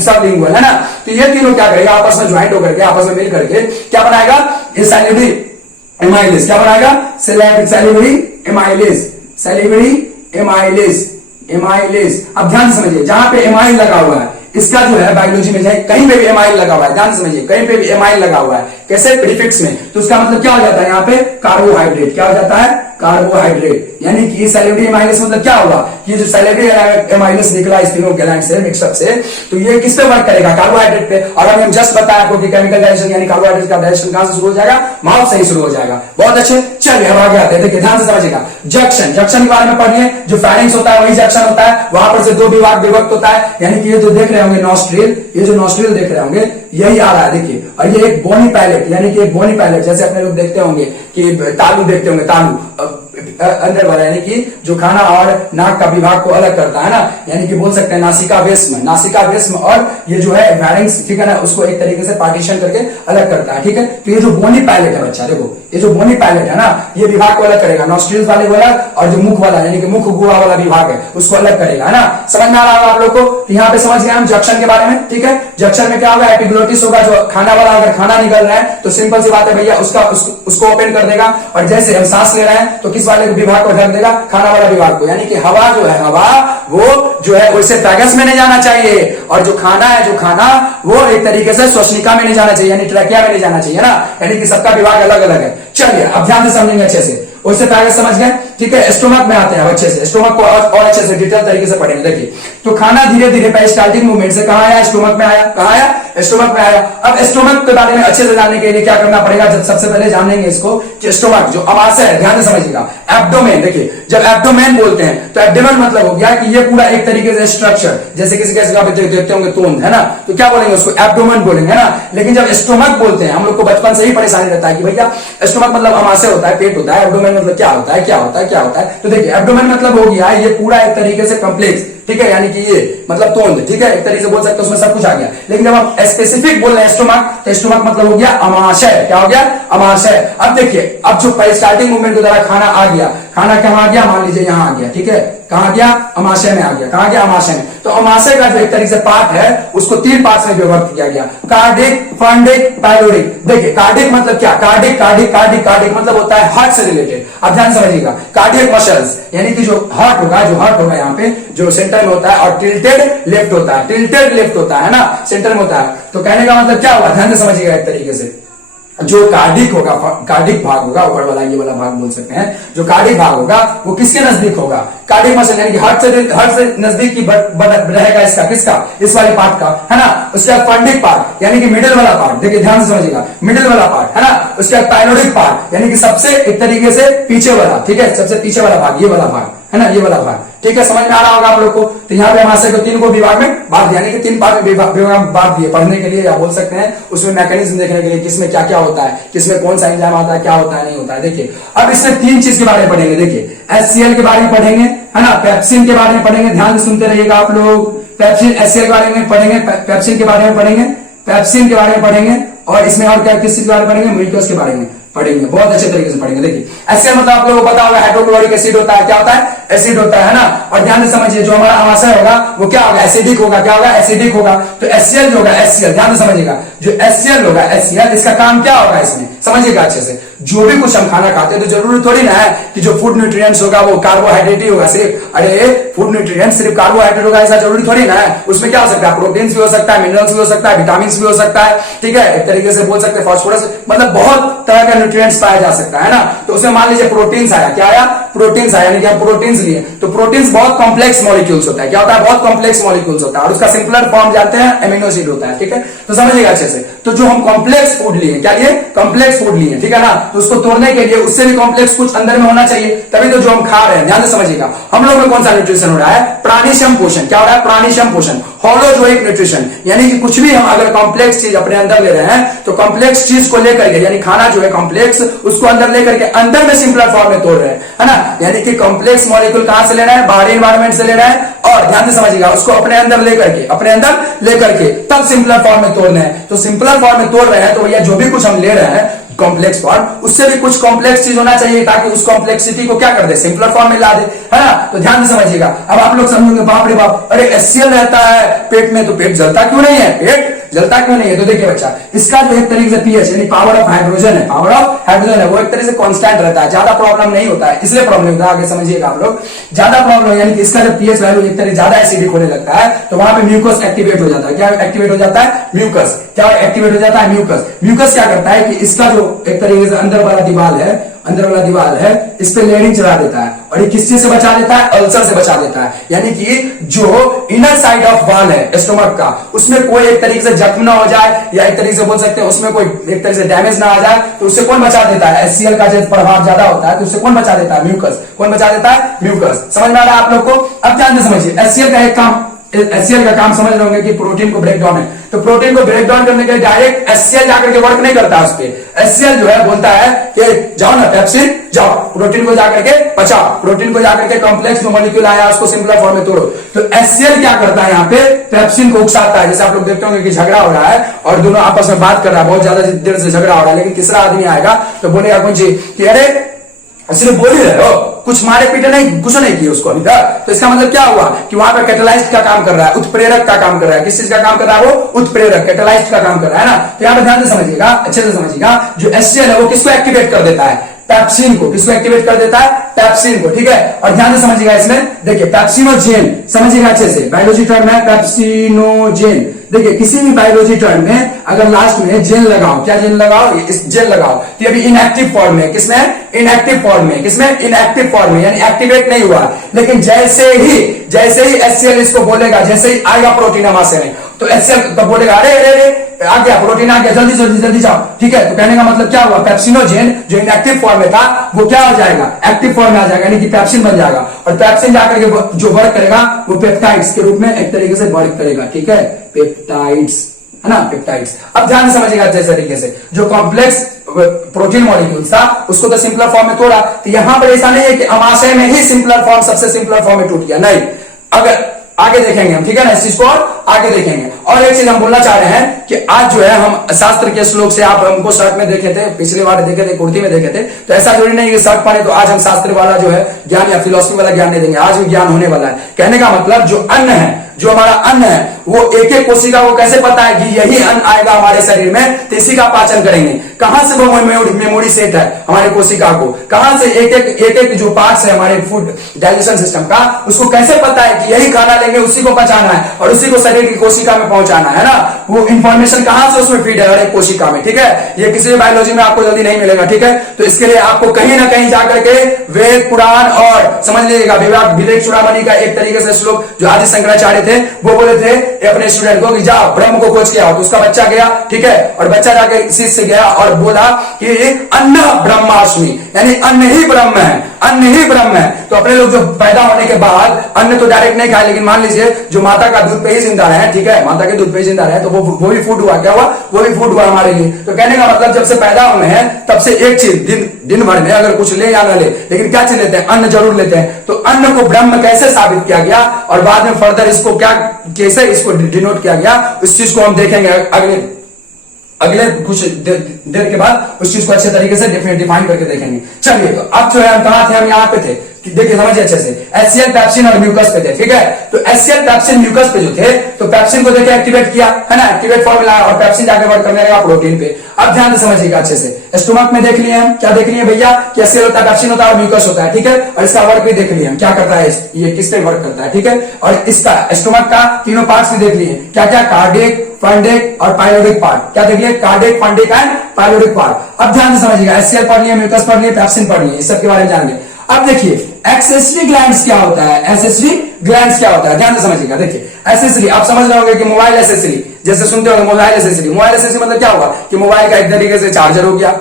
सबलिंगुअल, है ना। तो ये तीनों क्या करेगा, आपस में ज्वाइंट होकर के, आपस में मिल करके क्या बनाएगा, सैलिवरी एमाइलेज। क्या बनाएगा, सैलिवरी एमाइलेज, सैलिवरी एमाइलेज। अब ध्यान से समझिए, जहां पे एमाइल लगा हुआ है, इसका जो है बायोलॉजी में जाए कहीं पे भी एमाइल लगा हुआ है, ध्यान से समझिए, कहीं पे भी एमाइल लगा हुआ है, कैसे, प्रीफिक्स में, तो उसका मतलब क्या हो जाता है, यहाँ पे कार्बोहाइड्रेट। क्या हो जाता है, कार्बोहाइड्रेट। यानी कि सैलिवरी एमाइलेज मतलब क्या होगा, ये जो सैलिवरी एमाइलेज निकला इस तीनों ग्लैंड से, मिक्सअप से, तो ये किस पे वर्क करेगा, कार्बोहाइड्रेट पे। और अभी हम जस्ट बताया आपको कि केमिकल डाइजेशन यानी कार्बोहाइड्रेट का डाइजेशन कहां से शुरू हो जाएगा, माउथ से ही शुरू हो जाएगा। बहुत अच्छे, चलिए हम आगे आते हैं। देखिए ध्यान से समझिएगा, जंक्शन के बारे में पढ़िए, जो फेरिंग्स होता है वही जंक्शन होता है, वहां पर से 2 विभाग विभक्त होता है। यानी कि ये जो देख रहे होंगे नॉस्ट्रिल, ये जो नॉस्ट्रिल देख रहे होंगे यही आ रहा है, देखिए। और ये एक बोनी पैलेट, यानी कि एक बोनी पैलेट, जैसे अपने लोग देखते होंगे कि तालू देखते होंगे, तालू अंदर वाला, यानी कि जो खाना और नाक का विभाग को अलग करता है ना, यानी कि बोल सकते हैं नासिका वेस्म और ये जो है फैरिंग्स, ठीक है ना, उसको एक तरीके से पार्टीशन करके अलग करता है, ठीक है। तो ये जो बोनी पैलेट है बच्चा, देखो ये जो बोनी पैलेट है ना, ये विभाग को अलग करेगा, नॉस्ट्रिल्स वाले को अलग, और जो मुख वाला यानी कि मुख गुहा वाला विभाग है उसको अलग करेगा, है ना। समझ में आ रहा होगा आप लोग को। यहाँ पे समझ गए हम जंक्शन के बारे में, ठीक है। जंक्शन में क्या होगा, एपिग्लोटिस होगा, जो खाना वाला अगर खाना निकल रहा है तो सिंपल सी बात है भैया, उसको ओपन कर देगा, और जैसे हम सांस ले रहे हैं तो किस वाले विभाग को ढक देगा, खाना वाला विभाग को, यानी कि हवा जो है, हवा वो जो है ओसेफेगस में नहीं जाना चाहिए, और जो खाना है, जो खाना वो एक तरीके से श्वसनिका में नहीं जाना चाहिए, यानी ट्रैकिया में नहीं जाना चाहिए ना, यानी कि सबका विभाग अलग अलग है। चलिए अब ध्यान से समझेंगे अच्छे से, ओसेफेगस समझ गए। ठीक है, स्टोमक में आते हैं अच्छे से, स्टोमक को और अच्छे से डिटेल तरीके से पढ़ेंगे। देखिए, तो खाना धीरे धीरे पेरिस्टाल्टिक मूवमेंट से कहां आया, स्टोमक में आया, कहां आया, स्टोमक में आया। अब स्टोमक के बारे में अच्छे से जानने के लिए क्या करना पड़ेगा, जब सबसे पहले जानेंगे इसको कि स्टोमक जो अमाशय है, ध्यान से समझिएगा, एब्डोमेन, देखिए जब एब्डोमेन बोलते हैं तो एब्डोमेन मतलब हो गया कि ये पूरा एक तरीके से स्ट्रक्चर, जैसे किसी कैसे आप देखते होंगे तोंद, है ना, तो क्या बोलेंगे उसको, एब्डोमेन बोलेंगे, है ना। लेकिन जब स्टोमक बोलते हैं, हम लोग को बचपन से ही परेशानी रहता है कि भैया स्टोमक मतलब अमाशय होता है, पेट होता है, एब्डोमेन मतलब क्या होता है, क्या होता है, क्या होता है। तो देखिए एब्डोमेन मतलब हो गया ये पूरा एक तरीके से कंप्लेक्स, ठीक है, यानी कि ये मतलब तोंद, ठीक है, एक तरीके से बोल सकते हैं, उसमें सब कुछ आ गया। लेकिन जब हम स्पेसिफिक बोल रहे हैं स्टोमक, तो स्टोमक मतलब हो गया अमाशय, क्या हो गया, अमाशय। अब देखिए, अब जो पेरिस्टाल्टिक मूवमेंट के द्वारा खाना आ गया, खाना कहां आ गया, मान लीजिए यहां आ गया, ठीक है, कहां गया, अमाशय में आ गया, कहां गया, अमाशय में। तो अमाशय का जो एक तरीके से पार्ट है उसको 3 पार्ट्स में विभक्त किया गया, कार्डिक, फंडिक, पाइलोडिक। देखिए कार्डिक मतलब क्या, कार्डिक कार्डिक कार्डिक कार्डिक मतलब होता है हार्ट से रिलेटेड। अब ध्यान समझिएगा, कार्डियक मसल्स यानी कि जो हार्ट होगा यहाँ पे जो सेंटर में होता है, और टिल्टेड लेफ्ट होता है, टिल्टेड लेफ्ट होता है ना, सेंटर में होता है। तो कहने का मतलब क्या हुआ, ध्यान से समझिएगा, एक तरीके से जो कार्डिक होगा, कार्डिक भाग होगा, ऊपर वाला ये वाला भाग बोल सकते हैं, जो कार्डिक भाग होगा वो किसके नजदीक होगा, कार्डिक मसल यानी कि हार्ट से नजदीक की रहेगा, इसका किसका, इस वाले पार्ट का, है ना। उसके बाद फंडिक पार्ट यानी कि मिडिल वाला पार्ट, देखिए ध्यान से समझिएगा, मिडिल वाला पार्ट, है ना। उसके बाद पाइलोडिक पार्ट यानी कि सबसे एक तरीके से पीछे वाला, ठीक है, सबसे पीछे वाला भाग, ये वाला भाग, है ना, ये वाला भाग, ठीक है, समझ में आ रहा होगा आप लोग को। तो यहाँ पे अमाशय को 3 को विभाग में बांट दिया, यानी कि 3 पार्ट में विभाग बांट दिए पढ़ने के लिए, या बोल सकते हैं उसमें मैकेनिज्म देखने के लिए, किसमें क्या क्या होता है, किसमें कौन सा एंजाइम आता है, क्या होता है, नहीं होता है। देखिए अब इसमें 3 चीज के बारे में पढ़ेंगे, देखिए HCl के बारे में पढ़ेंगे, है ना, पेप्सिन के बारे में पढ़ेंगे, ध्यान से सुनते रहिएगा आप लोग, पेप्सिन HCl के बारे में पढ़ेंगे, पेप्सिन के बारे में पढ़ेंगे, पेप्सिन के बारे में पढ़ेंगे, और इसमें और क्या किस चीज के बारे में पढ़ेंगे, म्यूकस के बारे में पढ़ेंगे, बहुत अच्छे तरीके से पढ़ेंगे। देखिए HCl मतलब आप लोगों को पता होगा हाइड्रोक्लोरिक एसिड होता है, क्या होता है, एसिड होता है ना। और ध्यान से समझिए, जो हमारा अमाशय होगा वो क्या होगा, एसिडिक होगा, क्या होगा, एसिडिक होगा। तो HCl जो होगा, HCl ध्यान से समझिएगा, जो HCl होगा, HCl इसका काम क्या होगा, इसमें समझिएगा अच्छे से, जो भी कुछ हम खाना खाते हैं तो जरूरी थोड़ी ना है कि जो फूड न्यूट्रिएंट्स होगा वो कार्बोहाइड्रेट ही होगा सिर्फ, अरे फूड न्यूट्रिएंट सिर्फ कार्बोहाइड्रेट होगा ऐसा जरूरी थोड़ी ना है। उसमें क्या हो सकता है, प्रोटीन्स भी हो सकता है, मिनरल्स भी हो सकता है, विटामिन्स भी हो सकता है, ठीक है, एक तरीके से बोल सकते हैं फास्फोरस, मतलब बहुत तरह का न्यूट्रिएंट्स पाया जा सकता है ना। तो उसमें मान लीजिए प्रोटीन्स आया, क्या आया, प्रोटीन्स आया, यानी कि हम प्रोटीन्स लिए, तो प्रोटीन्स बहुत कॉम्प्लेक्स मॉलिक्यूल्स होता है, क्या होता है, बहुत कॉम्प्लेक्स मॉलिक्यूल्स होता है, और उसका सिंपलर फॉर्म जानते हैं, एमिनो एसिड होता है, ठीक है। तो समझिएगा अच्छे से, तो जो हम कॉम्प्लेक्स फूड लिए, क्या लिए, कॉम्प्लेक्स फूड लिए, ठीक है ना, तो उसको तोड़ने के लिए उससे भी कॉम्प्लेक्स कुछ अंदर में होना चाहिए, तभी तो जो हम खा रहे हैं, ध्यान से समझिएगा, हम लोग में कौन सा न्यूट्रिशन हो रहा है, प्राणिशम पोषण, क्या हो रहा है, प्राणिशम पोषण, होलोजोइक न्यूट्रिशन, यानी कि कुछ भी हम अगर कॉम्प्लेक्स चीज अपने अंदर ले रहे हैं तो कॉम्प्लेक्स चीज को लेकर के, यानी खाना जो है कॉम्प्लेक्स, उसको अंदर लेकर के अंदर में सिंपलर फॉर्म में तोड़ रहे हैं, है ना। यानी कि कॉम्प्लेक्स मॉलिक्यूल कहां से लेना है, बाहरी एनवायरमेंट से लेना है, और ध्यान से समझिएगा उसको अपने अंदर लेकर के तब सिंपलर फॉर्म में तोड़ना है। तो सिंपलर फॉर्म में तोड़ रहे हैं तो भैया जो भी कुछ हम ले रहे हैं कॉम्प्लेक्स फॉर्म, उससे भी कुछ कॉम्प्लेक्स चीज होना चाहिए ताकि उस कॉम्प्लेक्सिटी को क्या कर दे, सिंपलर फॉर्म में ला दे, है ना। तो ध्यान से समझिएगा। अब आप लोग समझेंगे बाप रे बाप, अरे HCl रहता है पेट में तो पेट जलता क्यों नहीं है, पेट जलता क्यों नहीं है। तो देखिए बच्चा, इसका जो एक तरीके से पीएच यानी पावर ऑफ हाइड्रोजन है, पावर ऑफ हाइड्रोजन है, वो एक तरीके से कांस्टेंट रहता है, ज्यादा प्रॉब्लम नहीं होता है, इसलिए प्रॉब्लम होता है, आगे समझिएगा आप लोग। ज्यादा प्रॉब्लम यानी कि इसका जब पीएच वैल्यू एक तरीके ज्यादा एसिडिक होने लगता है तो वहां पे म्यूकस एक्टिवेट हो जाता है, क्या एक्टिवेट हो जाता है, म्यूकस, क्या एक्टिवेट हो जाता है, म्यूकस। म्यूकस क्या करता है कि इसका जो एक तरीके से अंदर वाला दीवार है इस पे लेयरिंग चला देता है, और ये किस चीज से बचा देता है, अल्सर से बचा देता है। यानी कि जो इनर साइड ऑफ वॉल है स्टोमक का, उसमें कोई एक तरीके से जख्म ना हो जाए, या एक तरीके से बोल सकते हैं उसमें कोई एक तरीके से डैमेज ना आ जाए, तो उससे कौन बचा देता है, HCl का जब प्रभाव ज्यादा होता है तो उससे कौन बचा देता है, म्यूकस। कौन बचा देता है, म्यूकस। समझ में आ रहा है आप लोग को। अब ध्यान से समझिए, HCl का काम समझ रहे होंगे कि प्रोटीन को ब्रेक डाउन है, तो प्रोटीन को ब्रेक डाउन करने के लिए डायरेक्ट HCl जाकर के वर्क नहीं करता, उस पर HCl जो है बोलता है कि जाओ ना पेप्सिन, जाओ प्रोटीन को जाकर के बचाओ, प्रोटीन को जाकर के कॉम्प्लेक्स जो मॉलिक्यूल आया उसको सिंपलर फॉर्म में तोड़ो। तो HCl क्या करता है, यहाँ पे पेप्सिन को उकसाता है। जैसे आप लोग देखते होंगे कि झगड़ा हो रहा है और दोनों आपस में बात कर रहा है, बहुत ज्यादा देर से झगड़ा हो रहा है, लेकिन तीसरा आदमी आएगा तो बोलेगा कौन जी कि अरे सिर्फ बोल ही रहे हो, कुछ मारे पीटे नहीं, कुछ नहीं किए उसको अभी तक। तो इसका मतलब क्या हुआ कि वहां पर कैटालाइस्ट का काम कर रहा है, उत्प्रेरक का काम कर रहा है। किस चीज का काम कर रहा है, वो उत्प्रेरक, कैटालाइस्ट का काम कर रहा है ना। तो यहाँ पे ध्यान से समझिएगा, अच्छे से समझिएगा, जो HCl है वो किसको एक्टिवेट कर देता है, पैप्सिन को, किसको एक्टिवेट कर देता है? पैप्सिन को, ठीक है। और ध्यान से समझिएगा इसमें, देखिए पैप्सिनोजेन, समझिएगा अच्छे से, बायोलॉजी टर्म है पैप्सिनोजेन। देखिए किसी भी बायोलॉजी टर्म में अगर लास्ट में जेन लगाओ, क्या जेन लगाओ? इस जेन लगाओ, तो अभी इनएक्टिव फॉर्म में, किसमें? इनएक्टिव फॉर्म में, किसमें? इनएक्टिव फॉर्म में, यानी एक्टिवेट नहीं हुआ। लेकिन जैसे ही HCl इसको बोलेगा, जैसे ही आएगा प्रोटीन अमाशय में, तो HCl तो बोलेगा अरे अरे अरे आ गया प्रोटीन, आ गया, जल्दी जल्दी जल्दी जाओ, ठीक है। तो कहने का मतलब क्या हुआ? पैप्सिनोजेन जो इनएक्टिव फॉर्म में था वो क्या हो जाएगा? एक्टिव फॉर्म में आ जाएगा, यानी कि पैप्सिन बन जाएगा। और पैप्सिन जाकर के जो वर्क करेगा वो पेप्टाइड्स के रूप में एक तरीके से वर्क करेगा, ठीक है, पेप्टाइड्स, है ना, पेप्टाइड्स। अब ध्यान से समझिएगा अच्छे तरीके से, जो कॉम्प्लेक्स प्रोटीन मॉलिक्यूल था उसको तो सिंपलर फॉर्म में तोड़ा, तो यहां पर ऐसा नहीं है कि अमाशय में ही सिंपलर फॉर्म, सबसे सिंपलर फॉर्म में टूट गया, नहीं। अगर आगे देखेंगे हम, ठीक है ना, इस चीज को और आगे देखेंगे। और एक चीज हम बोलना चाह रहे हैं कि आज जो है हम शास्त्र के श्लोक से, आप हमको शर्ट में देखे थे, पिछली बार देखे थे, कुर्ती में देखे थे, तो ऐसा जरूरी नहीं कि शर्ट पहने तो आज हम शास्त्र वाला जो है ज्ञान या फिलोसफी वाला ज्ञान नहीं देंगे, आज भी ज्ञान होने वाला है। कहने का मतलब जो अन्न है, जो हमारा अन्न है, वो एक एक कोशिका को कैसे पता है कि यही अन्न आएगा हमारे शरीर में, तो इसी का पाचन करेंगे। कहां से वो मेमोरी सेट है हमारे कोशिका को, कहां से एक एक जो पार्ट्स है हमारे फूड डाइजेशन सिस्टम का, उसको कैसे पता है कि यही खाना लेंगे, उसी को पचाना है और उसी को शरीर की कोशिका में पहुंचाना है ना। वो इंफॉर्मेशन कहां से उसमें फीड है? हर एक कोशिका में, ठीक है। ये किसी भी बायोलॉजी में आपको जल्दी नहीं मिलेगा, ठीक है। तो इसके लिए आपको कहीं ना कहीं जाकर के वेद पुराण और समझ लीजिएगा विवेक चूड़ामणि का एक तरीके से श्लोक जो आदि शंकराचार्य थे वो बोले थे अपने स्टूडेंट को कि जाओ ब्रह्म को खोज के आओ। तो उसका बच्चा गया, ठीक है, और बच्चा जाकर शिष्य गया और बोला कि अन्न ब्रह्मास्मि, यानी अन्न ही ब्रह्म है, अन्न ही ब्रह्म है। तो अपने लोग जो पैदा होने के बाद अन्न तो डायरेक्ट नहीं खाए, लेकिन मान लीजिए जो माता का दूध पे ही जिंदा रहे, ठीक है, माता के दूध पे ही जिंदा रहे, तो वो भी फूड हुआ, क्या हुआ? वो भी फूड हुआ हमारे लिए। तो कहने का मतलब जब से पैदा हुए हैं तब से एक चीज दिन भर में अगर कुछ ले या ना ले, लेकिन क्या चीज लेते हैं? अन्न जरूर लेते हैं। तो अन्न को ब्रह्म कैसे साबित किया गया और बाद में फर्दर इसको क्या, कैसे इसको डिनोट किया गया, उस चीज को हम देखेंगे अगले कुछ देर के बाद, उस चीज को अच्छे तरीके से डिफाइन करके देखेंगे। चलिए, तो अब जो है हम कहां थे? हम यहां पे थे, देखिए समझिए अच्छे से, HCl पैप्सिन और म्यूकस पे थे, ठीक है। तो HCl पैप्सिन म्यूकस पे जो थे, तो पैप्सिन को देखिए एक्टिवेट किया, है ना, एक्टिवेट फॉर्मूला, और पैप्सिन जाके वर्क करने लगा प्रोटीन पे। अब ध्यान से समझिएगा अच्छे से, स्टोमक में देख लिए हम, क्या देख लिए भैया? कि HCl होता है, पैप्सिन होता है और म्यूकस होता है, ठीक है। और इसका वर्क भी देख लिए हम, क्या करता है ये, किस पे वर्क करता है, ठीक है। और इसका स्टोमक का तीनों पार्ट्स भी देख लिए, क्या क्या? कार्डियक, फंडिक और पाइलोडिक पार्ट, क्या देख लिए? Cardiac, fundic and pyloric part. अब ध्यान से समझिएगा, HCl पढ़ लिए, म्यूकस पढ़ लिए, पैप्सिन पढ़ लिए, इस सब के बारे में जान लिए। अब देखिए एक्सेसरी ग्लैंड्स क्या होता है, एक्सेसरी ग्लैंड्स क्या होता है, ध्यान से समझिएगा। देखिए एक्सेसरी, आप समझ रहे होंगे कि मोबाइल एक्सेसरी, जैसे सुनते हो मोबाइल एक्सेसरी, मोबाइल एक्सेसरी मतलब क्या होगा? कि मोबाइल का एक तरीके से चार्जर हो गया,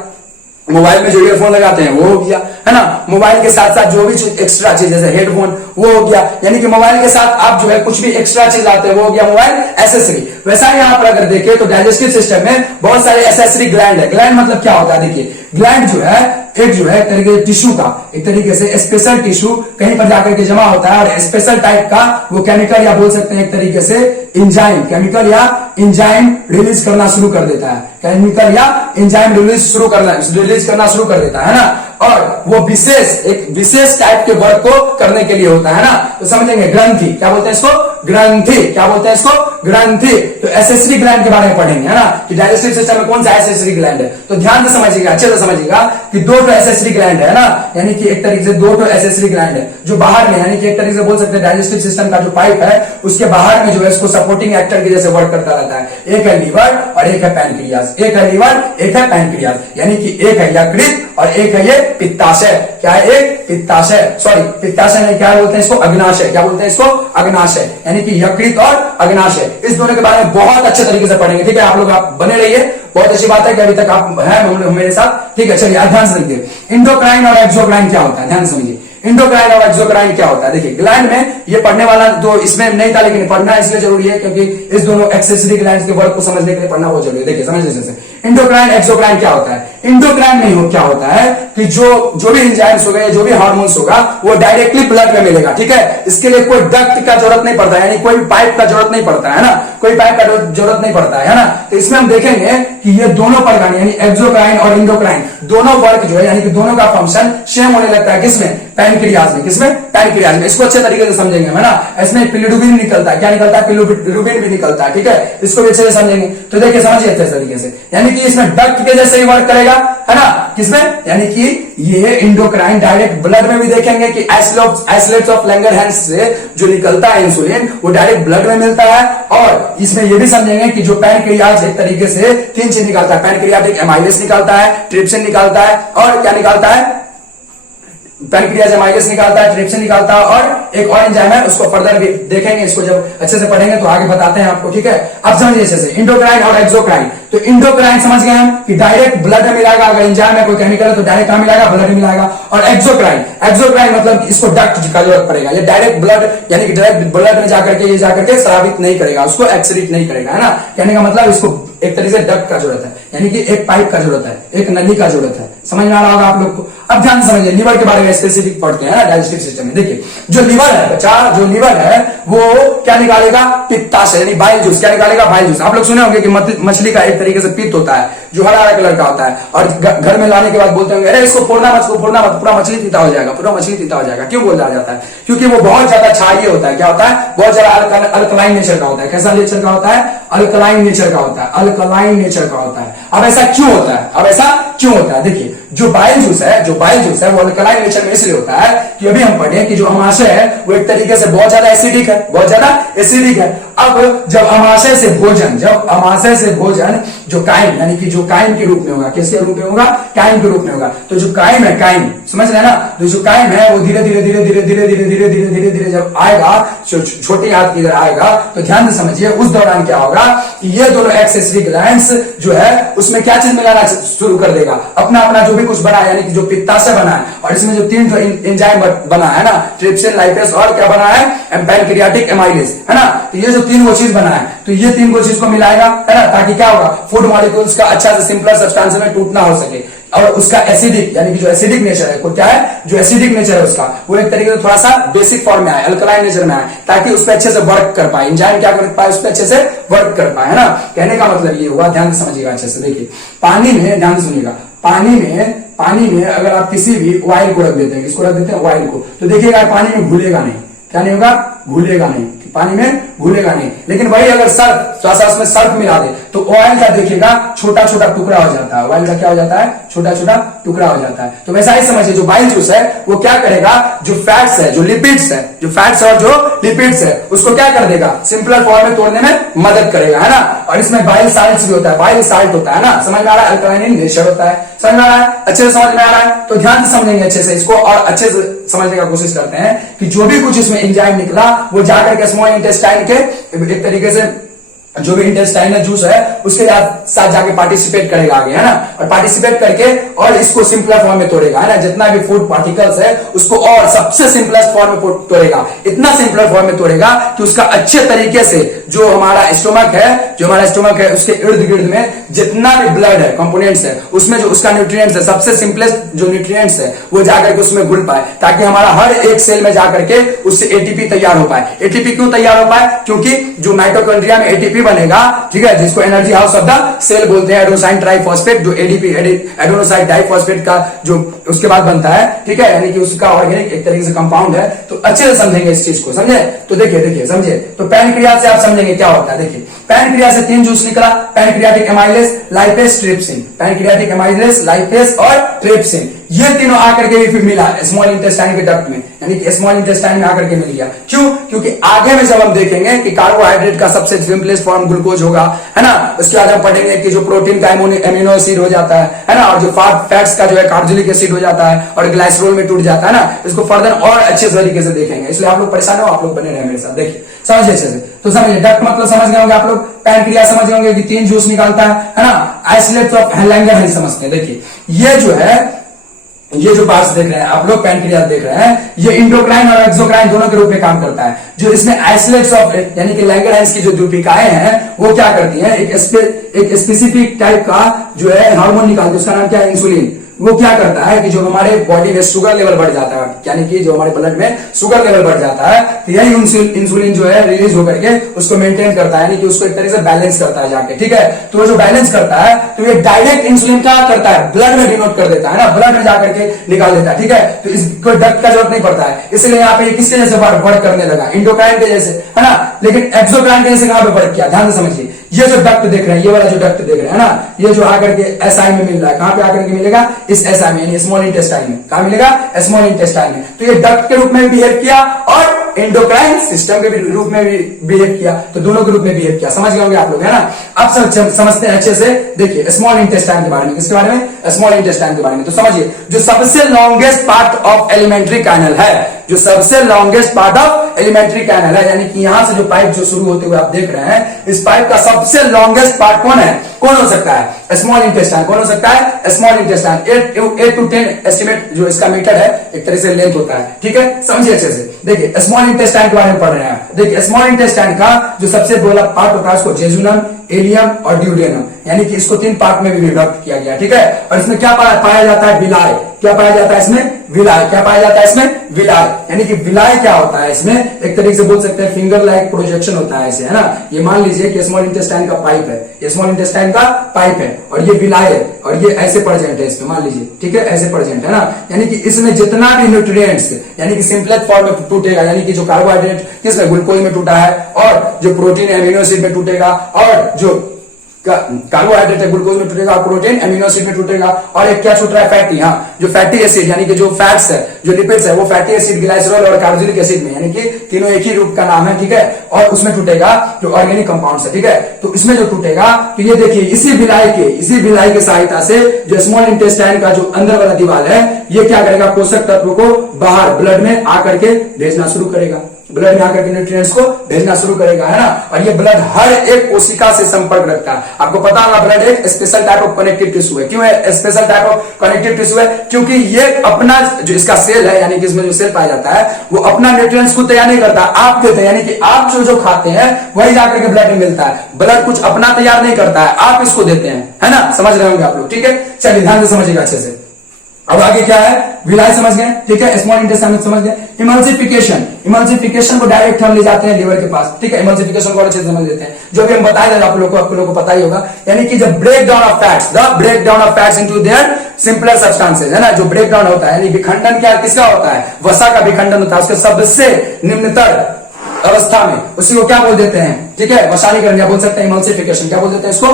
मोबाइल में जो ईयरफोन लगाते हैं वो हो गया, है ना। मोबाइल के साथ साथ जो भी चीज एक्स्ट्रा चीज जैसे हेडफोन वो हो गया, यानी कि मोबाइल के साथ आप जो है कुछ भी एक्स्ट्रा चीज लाते हैं वो हो गया मोबाइल एक्सेसरी। वैसा ही यहाँ पर अगर देखें तो डाइजेस्टिव सिस्टम में बहुत सारे एक्सेसरी ग्लैंड है। ग्लैंड मतलब क्या होता है? देखिए ग्लैंड जो है एक जो है तरीके टिश्यू का, एक तरीके से स्पेशल टिश्यू कहीं पर जाकर के जमा होता है और स्पेशल टाइप का वो केमिकल या बोल सकते हैं एक तरीके से एंजाइम, केमिकल या एंजाइम रिलीज करना शुरू कर देता है, केमिकल या एंजाइम रिलीज करना शुरू कर देता है ना। और वो एक विशेष टाइप के वर्क को करने के लिए होता है ना। तो समझेंगे ग्रंथि, क्या बोलते हैं इसको? ग्रंथि, क्या बोलते हैं इसको? ग्रंथि। तो एसेसरी ग्लैंड के बारे में पढ़ेंगे, है ना, कि डाइजेस्टिव सिस्टम में कौन सा एसेसरी ग्लैंड है। तो ध्यान से समझिएगा, अच्छे से समझिएगा कि दो एसेसरी ग्लैंड है ना, यानी कि एक तरीके से दो एसेसरी ग्लैंड है जो बाहर में, यानी कि एक तरीके से बोल सकते हैं डाइजेस्टिव सिस्टम का जो पाइप है उसके बाहर में जो है इसको सपोर्टिंग एक्टर के जैसे वर्क करता रहता है। एक है लीवर और एक है पैनक्रियाज, एक है लीवर एक है पैनक्रियाज, यानी कि एक है यकृत और एक है ये पित्ताशय। क्या है? एक पित्ताशय, सॉरी पित्ताशय नहीं, क्या बोलते हैं इसको? अग्नाशय। क्या बोलते हैं इसको? अग्नाशय, यानी कि यकृत और अग्नाशय। इस दोनों के बारे में बहुत अच्छे तरीके से पढ़ेंगे, ठीक है। आप लोग आप बने रहिए, बहुत अच्छी बात है कि अभी तक आप हैं मेरे साथ, ठीक है। चलिए ध्यान से देखिए, इंडोक्राइन और एक्सोक्राइन क्या होता है, ध्यान समझिए। इंडोक्राइन और एक्सोक्राइन क्या होता है? देखिए ग्लैंड में ये पढ़ने वाला तो इसमें नहीं था, लेकिन पढ़ना इसलिए जरूरी है क्योंकि इस दोनों एक्सेसरी ग्लैंड के वर्क को समझने के लिए पढ़ना बहुत जरूरी है। देखिए समझ लीजिए, इंडोक्राइन एक्सोक्राइन क्या होता है? इंडोक्राइन नहीं हो, क्या होता है कि जो भी एंजाइम्स हो गए, जो भी हार्मोन्स होगा वो डायरेक्टली ब्लड में मिलेगा, ठीक है। इसके लिए कोई डक्ट का जरूरत नहीं पड़ता है, यानी कोई पाइप का जरूरत नहीं पड़ता है ना, कोई पाइप का जरूरत नहीं पड़ता है ना। तो इसमें हम देखेंगे कि ये दोनों प्रकार यानी एक्सोक्राइन और इंडोक्राइन दोनों वर्क जो है यानी कि दोनों का फंक्शन सेम होने लगता है। किसमें? पैनक्रियाज में। किसमें? पैनक्रियाज में। इसको अच्छे तरीके से समझेंगे, है ना। इसमें पिलिरुबिन निकलता है, क्या निकलता है? पिलिरुबिन भी निकलता है, ठीक है। इसको भी अच्छे से समझेंगे। तो देखिए समझिए अच्छे तरीके से, यानी कि इसमें डक्ट के जैसे ही वर्क करेगा, है ना। किसमें, यानी कि ये इंडोक्राइन डायरेक्ट ब्लड में भी देखेंगे कि आइसोलेट्स ऑफ लैंगरहैंस से जो निकलता है इंसुलिन वो डायरेक्ट ब्लड में मिलता है। और इसमें ये भी समझेंगे कि जो पैनक्रियाज एक तरीके से 3 चीज निकालता है, पैनक्रियाटिक एमाइलेस निकालता है, ट्रिप्सिन निकालता है और क्या निकालता है, पैनक्रियाज एमाइलेस निकालता है, ट्रिप्सिन निकालता है और एक और एंजाइम है, उसको फर्दर भी देखेंगे, इसको जब अच्छे से पढ़ेंगे तो आगे बताते हैं आपको, ठीक है। अब समझिए अच्छे से इंडोक्राइन और एक्सोक्राइन। तो इंडोक्राइन समझ गए हम कि डायरेक्ट ब्लड में मिलाएगा, अगर एंजाइम है कोई केमिकल है तो डायरेक्ट कहां मिलाएगा, ब्लड में मिलाएगा। और एक्सोक्राइन मतलब इसको डक्ट का जरूरत पड़ेगा, ये डायरेक्ट ब्लड यानी कि डायरेक्ट ब्लड में जाकर के ये जाकर के स्रावित नहीं करेगा, उसको एक्सक्रीट नहीं करेगा, है ना। कहने का मतलब इसको एक तरीके से डक्ट का जरूरत है, यानी कि एक पाइप का जरूरत है, एक नली का जरूरत है। समझ में आ रहा होगा आप लोग को। अब ध्यान से समझिए, लिवर के बारे में स्पेसिफिक पढ़ते हैं ना डाइजेस्टिव सिस्टम में। देखिए जो लिवर है बच्चा, जो लिवर है वो क्या निकालेगा, पित्ताशय यानी बाइल जूस। क्या निकालेगा, बाइल जूस। आप लोग सुने होंगे कि मछली का एक तरीके से पित्त होता है जो हरा हरा कलर का होता है, और घर में लाने के बाद बोलते होंगे अरे इसको फोड़ना मत, पूरा मछली तीता हो जाएगा, पूरा मछली तीता हो जाएगा। क्यों बोला जाता है, क्योंकि वो बहुत ज्यादा क्षारीय होता है। क्या होता है, बहुत ज्यादा अल्कलाइन नेचर का होता है। कैसा नेचर का होता है, अल्कलाइन नेचर का होता है, अल्कलाइन नेचर का होता है। अब ऐसा क्यों होता है, अब ऐसा क्यों होता है, देखिए जो बाइल जूस है वो अल्कलाइन नेचर में इसलिए होता है कि अभी हम पढ़े कि जो अमाशय है वो एक तरीके से बहुत ज्यादा एसिडिक है, बहुत ज्यादा एसिडिक है। अब जब अमाशय से भोजन जो काइम यानी कि जो काइम के रूप में होगा, किसके रूप में होगा, काइम के रूप में होगा। तो जो काइम है, काइम समझ रहे हैं ना, तो जो काइम है वो धीरे धीरे जब आएगा, छोटी हाथ की इधर आएगा, तो ध्यान से समझिए उस दौरान क्या होगा कि ये दोनों एक्सेसरी ग्लैंड्स जो है उसमें क्या चीज मिलाना शुरू कर देगा, अपना अपना जो भी कुछ बना है, यानी कि जो पित्ताशय बना है, और इसमें जो 3 जो एंजाइम बना है ना, ट्रिप्सिन, लाइपेस और क्या बना है, पैनक्रियाटिक एमाइलेस, है ना। तो ये जो 3 वो चीज बना है, तो ये 3 वो चीज को मिलाएगा, है ना, ताकि क्या होगा, फूड मॉलिक्यूल्स का अच्छा से सिंपलर सब्सटेंस में टूटना हो सके। और उसका एसिडिक यानी कि जो एसिडिक नेचर है, क्या है, जो एसिडिक नेचर है उसका, वो एक तरीके से थोड़ा सा बेसिक फॉर्म में आए, अल्कलाइन नेचर में आए, ताकि उस पर अच्छे से वर्क कर पाए, एंजाइम क्या कर पाए, उस पर अच्छे से वर्क कर पाए, है ना। कहने का मतलब ये हुआ, ध्यान से समझिएगा अच्छे से। देखिए पानी में, ध्यान से सुनिएगा, पानी में अगर आप किसी भी ऑयल को रख देते हैं, किसको रख देते हैं, ऑयल को, तो देखिएगा पानी में घुलेगा नहीं। क्या नहीं होगा, घुलेगा नहीं, पानी में घुलेगा नहीं। लेकिन वही अगर सर्फ, थोड़ा सा उसमें सर्फ मिला दे तो ऑयल का देखिएगा छोटा छोटा टुकड़ा हो जाता है, ऑयल का क्या हो जाता है, छोटा छोटा टुकड़ा हो जाता है। तो वैसा ही समझिए जो बाइल जूस है वो क्या करेगा, जो फैट्स है, जो लिपिड्स है, जो फैट्स और जो लिपिड्स है उसको क्या कर देगा, सिंपलर फॉर्म में तोड़ने में मदद करेगा, है ना। और इसमें बाइल साल्ट्स भी होता है, बाइल साल्ट होता है ना, समझ में आ रहा है, अल्कलाइन नेचर होता है, समझ में आ रहा है, अच्छे से समझ में आ रहा है। तो ध्यान से समझेंगे अच्छे से इसको, और अच्छे से समझने का कोशिश करते हैं कि जो भी कुछ इसमें एंजाइम निकला वो जाकर के स्मॉल इंटेस्टाइन के एक तरीके से जो भी इंटेस्टाइनल जूस है उसके साथ जाके पार्टिसिपेट करेगा आगे, है ना, और पार्टिसिपेट करके और इसको सिंपलर फॉर्म में तोड़ेगा, है ना, जितना भी फूड पार्टिकल्स है उसको और सबसे सिंपलेस्ट फॉर्म में तोड़ेगा, इतना सिंपलर फॉर्म में तोड़ेगा कि उसका अच्छे तरीके से जो हमारा स्टोमक है उसके इर्द गिर्द में जितना भी ब्लड है, कंपोनेंट्स है, उसमें जो उसका न्यूट्रिएंट्स है, सबसे सिंपलेस्ट जो न्यूट्रिएंट्स है वो जाकर के उसमें घुल पाए, ताकि हमारा हर एक सेल में जाकर के उससे एटीपी तैयार हो पाए। एटीपी क्यों तैयार हो पाए, क्योंकि जो माइटोकॉन्ड्रिया में एटीपी बनेगा, ठीक है, जिसको energy house of the cell बोलते हैं, एडेनोसाइन ट्राइफॉस्फेट, जो एडीपी एडेनोसाइन डाइफॉस्फेट का जो उसके बाद बनता है, ठीक है, यानी कि उसका ऑर्गेनिक एक तरीके से कंपाउंड है। तो अच्छे से समझेंगे इस चीज को, समझे। तो देखिए समझे, तो पैनक्रियाज से आप समझेंगे क्या होता है। देखिए पैनक्रियाज से 3 जूस निकला, pancreatic amylase, lipase, trypsin, pancreatic amylase, lipase और ट्रिप्सिन, ये तीनों आकर के भी फिर मिला स्मॉल इंटेस्टाइन के डक्ट में, यानी कि स्मॉल इंटेस्टाइन में आकर के मिल गया। क्यों, क्योंकि आगे में जब हम देखेंगे कि कार्बोहाइड्रेट का सबसे सिंपलेस्ट फॉर्म ग्लूकोज होगा, है ना, उसके बाद हम पढ़ेंगे कि जो प्रोटीन का एमिनो एसिड हो जाता है ना, और जो फैट्स का जो है कार्बोक्सिलिक एसिड हो जाता है और ग्लाइसरोल में टूट जाता है ना, इसको फर्दर और अच्छे तरीके से देखेंगे, इसलिए आप लोग परेशान हो, आप लोग बने रहे मेरे साथ। देखिए समझिए अच्छे से, तो समझिए डक्ट मतलब समझ गए होंगे आप लोग, पैनक्रियाज समझ गए होंगे कि 3 जूस निकालता है ना, आइसोलेट्स ऑफ लैंगरहैंस समझते हैं। देखिए ये जो है, ये जो पार्ट्स देख रहे हैं आप लोग, पैनक्रियाज देख रहे हैं, ये इंडोक्राइन और एक्सोक्राइन दोनों के रूप में काम करता है। जो इसमें आइसोलेट्स ऑफ यानी कि लैंगरहैंस की जो दूपिकाएं हैं वो क्या करती हैं, एक स्पेसिफिक टाइप का जो है हार्मोन निकालती है, उसका नाम क्या है, इंसुलिन। वो क्या करता है कि जो हमारे बॉडी में शुगर लेवल बढ़ जाता है, यानी कि जो हमारे ब्लड में शुगर लेवल बढ़ जाता है, तो यही इंसुलिन जो है रिलीज होकर के उसको मेंटेन करता है, यानी कि उसको एक तरीके से बैलेंस करता है जाके, ठीक है। तो वो जो बैलेंस करता है तो ये डायरेक्ट इंसुलिन क्या करता है, ब्लड में डिनोट कर देता है ना, ब्लड में जाकर के निकाल देता है, ठीक है। तो इसको डक्ट का जरूरत नहीं पड़ता है, इसलिए यहाँ पे किसके जैसे वर्क करने लगा, इंडोक्राइन के जैसे, है ना। लेकिन एक्सोक्राइन के जैसे कहां पे वर्क किया, ध्यान से समझिए, ये जो डक्ट देख रहे हैं, ये वाला जो डक्ट देख रहे हैं ना, ये जो आकर के एसआई में मिल रहा है, कहां पे आकर के मिलेगा, इस एसआई में, यानी स्मॉल इंटेस्टाइन में। कहां मिलेगा, स्मॉल इंटेस्टाइन में। तो ये डक्ट के रूप में भी बिहेव किया और एंडोक्राइन सिस्टम के रूप में भी बिहेव किया, तो दोनों के रूप में बिहेव किया। समझ गए होंगे आप लोग, है ना। अब समझते हैं अच्छे से। देखिए स्मॉल इंटेस्टाइन के बारे में, किसके बारे में, स्मॉल इंटेस्टाइन के बारे में। तो समझिए, जो सबसे longest part of elementary canal है, जो सबसे longest part of elementary canal है, यानी कि यहां से जो पाइप जो शुरू होते हुए आप देख रहे हैं, इस पाइप का सबसे लॉन्गेस्ट पार्ट कौन है, कौन हो सकता है, स्मॉल इंटेस्टाइन। कौन हो सकता है, स्मॉल इंटेस्टाइन। 8 to 10 एस्टिमेट जो इसका मीटर है, एक तरह से लेंथ होता है, ठीक है। समझिए अच्छे से। देखिए स्मॉल इंटेस्टाइन के बारे में पढ़ रहे हैं। देखिए स्मॉल इंटेस्टाइन का जो सबसे बड़ा पार्ट होता है, उसको जेजुनम, एलियम और ड्यूडेनम, यानी कि इसको 3 पार्ट में भी विभक्त किया गया, ठीक है। और इसमें क्या पाया जाता है, विलाय। क्या पाया जाता है इसमें, विलाय। क्या पाया जाता है इसमें, विलाय। यानी कि विलाय क्या होता है, इसमें एक तरीके से बोल सकते हैं फिंगर लाइक प्रोजेक्शन होता है ऐसे, है ना। ये मान लीजिए कि स्मॉल इंटेस्टाइन का पाइप है, ये स्मॉल इंटेस्टाइन का पाइप है और ये विलाय है और ये ऐसे प्रेजेंट है इसमें, मान लीजिए, ठीक है, ऐसे प्रेजेंट है ना। यानी कि इसमें जितना भी न्यूट्रिएंट्स, यानी कि सिंपलेट फॉर्म में टूटेगा, यानी कि जो कार्बोहाइड्रेट किसमें, ग्लूकोज में टूटा है, और जो प्रोटीन एमिनो एसिड में टूटेगा, और जो कार्बोहाइड्रेट है ग्लूकोज में टूटेगा, प्रोटीन एमिनो एसिड में टूटेगा, और एक क्या छूट रहा है, फैटी। हाँ, जो फैटी एसिड यानी कि जो फैट्स है, जो लिपिड्स है, वो फैटी एसिड, ग्लाइसरॉल और कार्बोक्सिलिक एसिड में, यानी कि तीनों एक ही रूप का नाम है, ठीक है। और उसमें टूटेगा जो ऑर्गेनिक कंपाउंड्स है, ठीक है। तो इसमें जो टूटेगा, तो ये देखिए इसी विलाई के सहायता से जो स्मॉल इंटेस्टाइन का जो अंदर वाला दीवार है, ये क्या करेगा, पोषक तत्व को बाहर ब्लड में आकर के भेजना शुरू करेगा, ब्लड में आकर के न्यूट्रिएंट्स को भेजना शुरू करेगा, है ना। और ये ब्लड हर एक कोशिका से संपर्क रखता है। आपको पता होगा ब्लड एक special type of connective tissue है। क्यों है special type of connective tissue है, क्योंकि ये अपना जो इसका सेल है, यानी कि इसमें जो सेल पाया जाता है, वो अपना न्यूट्रिएंट्स को तैयार नहीं करता, आप देते हैं। यानी कि आप जो खाते हैं वही जाकर के ब्लड में मिलता है। ब्लड कुछ अपना तैयार नहीं करता है, आप इसको देते हैं, है ना। समझ रहे होंगे आप लोग, ठीक है। चलिए ध्यान से समझिएगा अच्छे से। अब आगे क्या है, विलाय समझ गए, ठीक है। स्मॉल इंटेस्टाइन समझ गए। इमल्सिफिकेशन को डायरेक्ट हम ले जाते हैं लीवर के पास, ठीक है। इमल्सिफिकेशन को अच्छे से समझ लेते हैं, जो भी हम बताए आप लोगों को पता ही होगा। यानी कि जब break down of fats, the break down of fats into their simpler substances, है ना। जो ब्रेक डाउन होता है, यानी विखंडन क्या किसका होता है, वसा का विखंडन होता है, उसके सबसे निम्नतर अवस्था में, उसी को क्या बोल देते हैं, ठीक है, वसानीकरण या बोल सकते हैं इमल्सिफिकेशन। क्या बोल देते हैं इसको,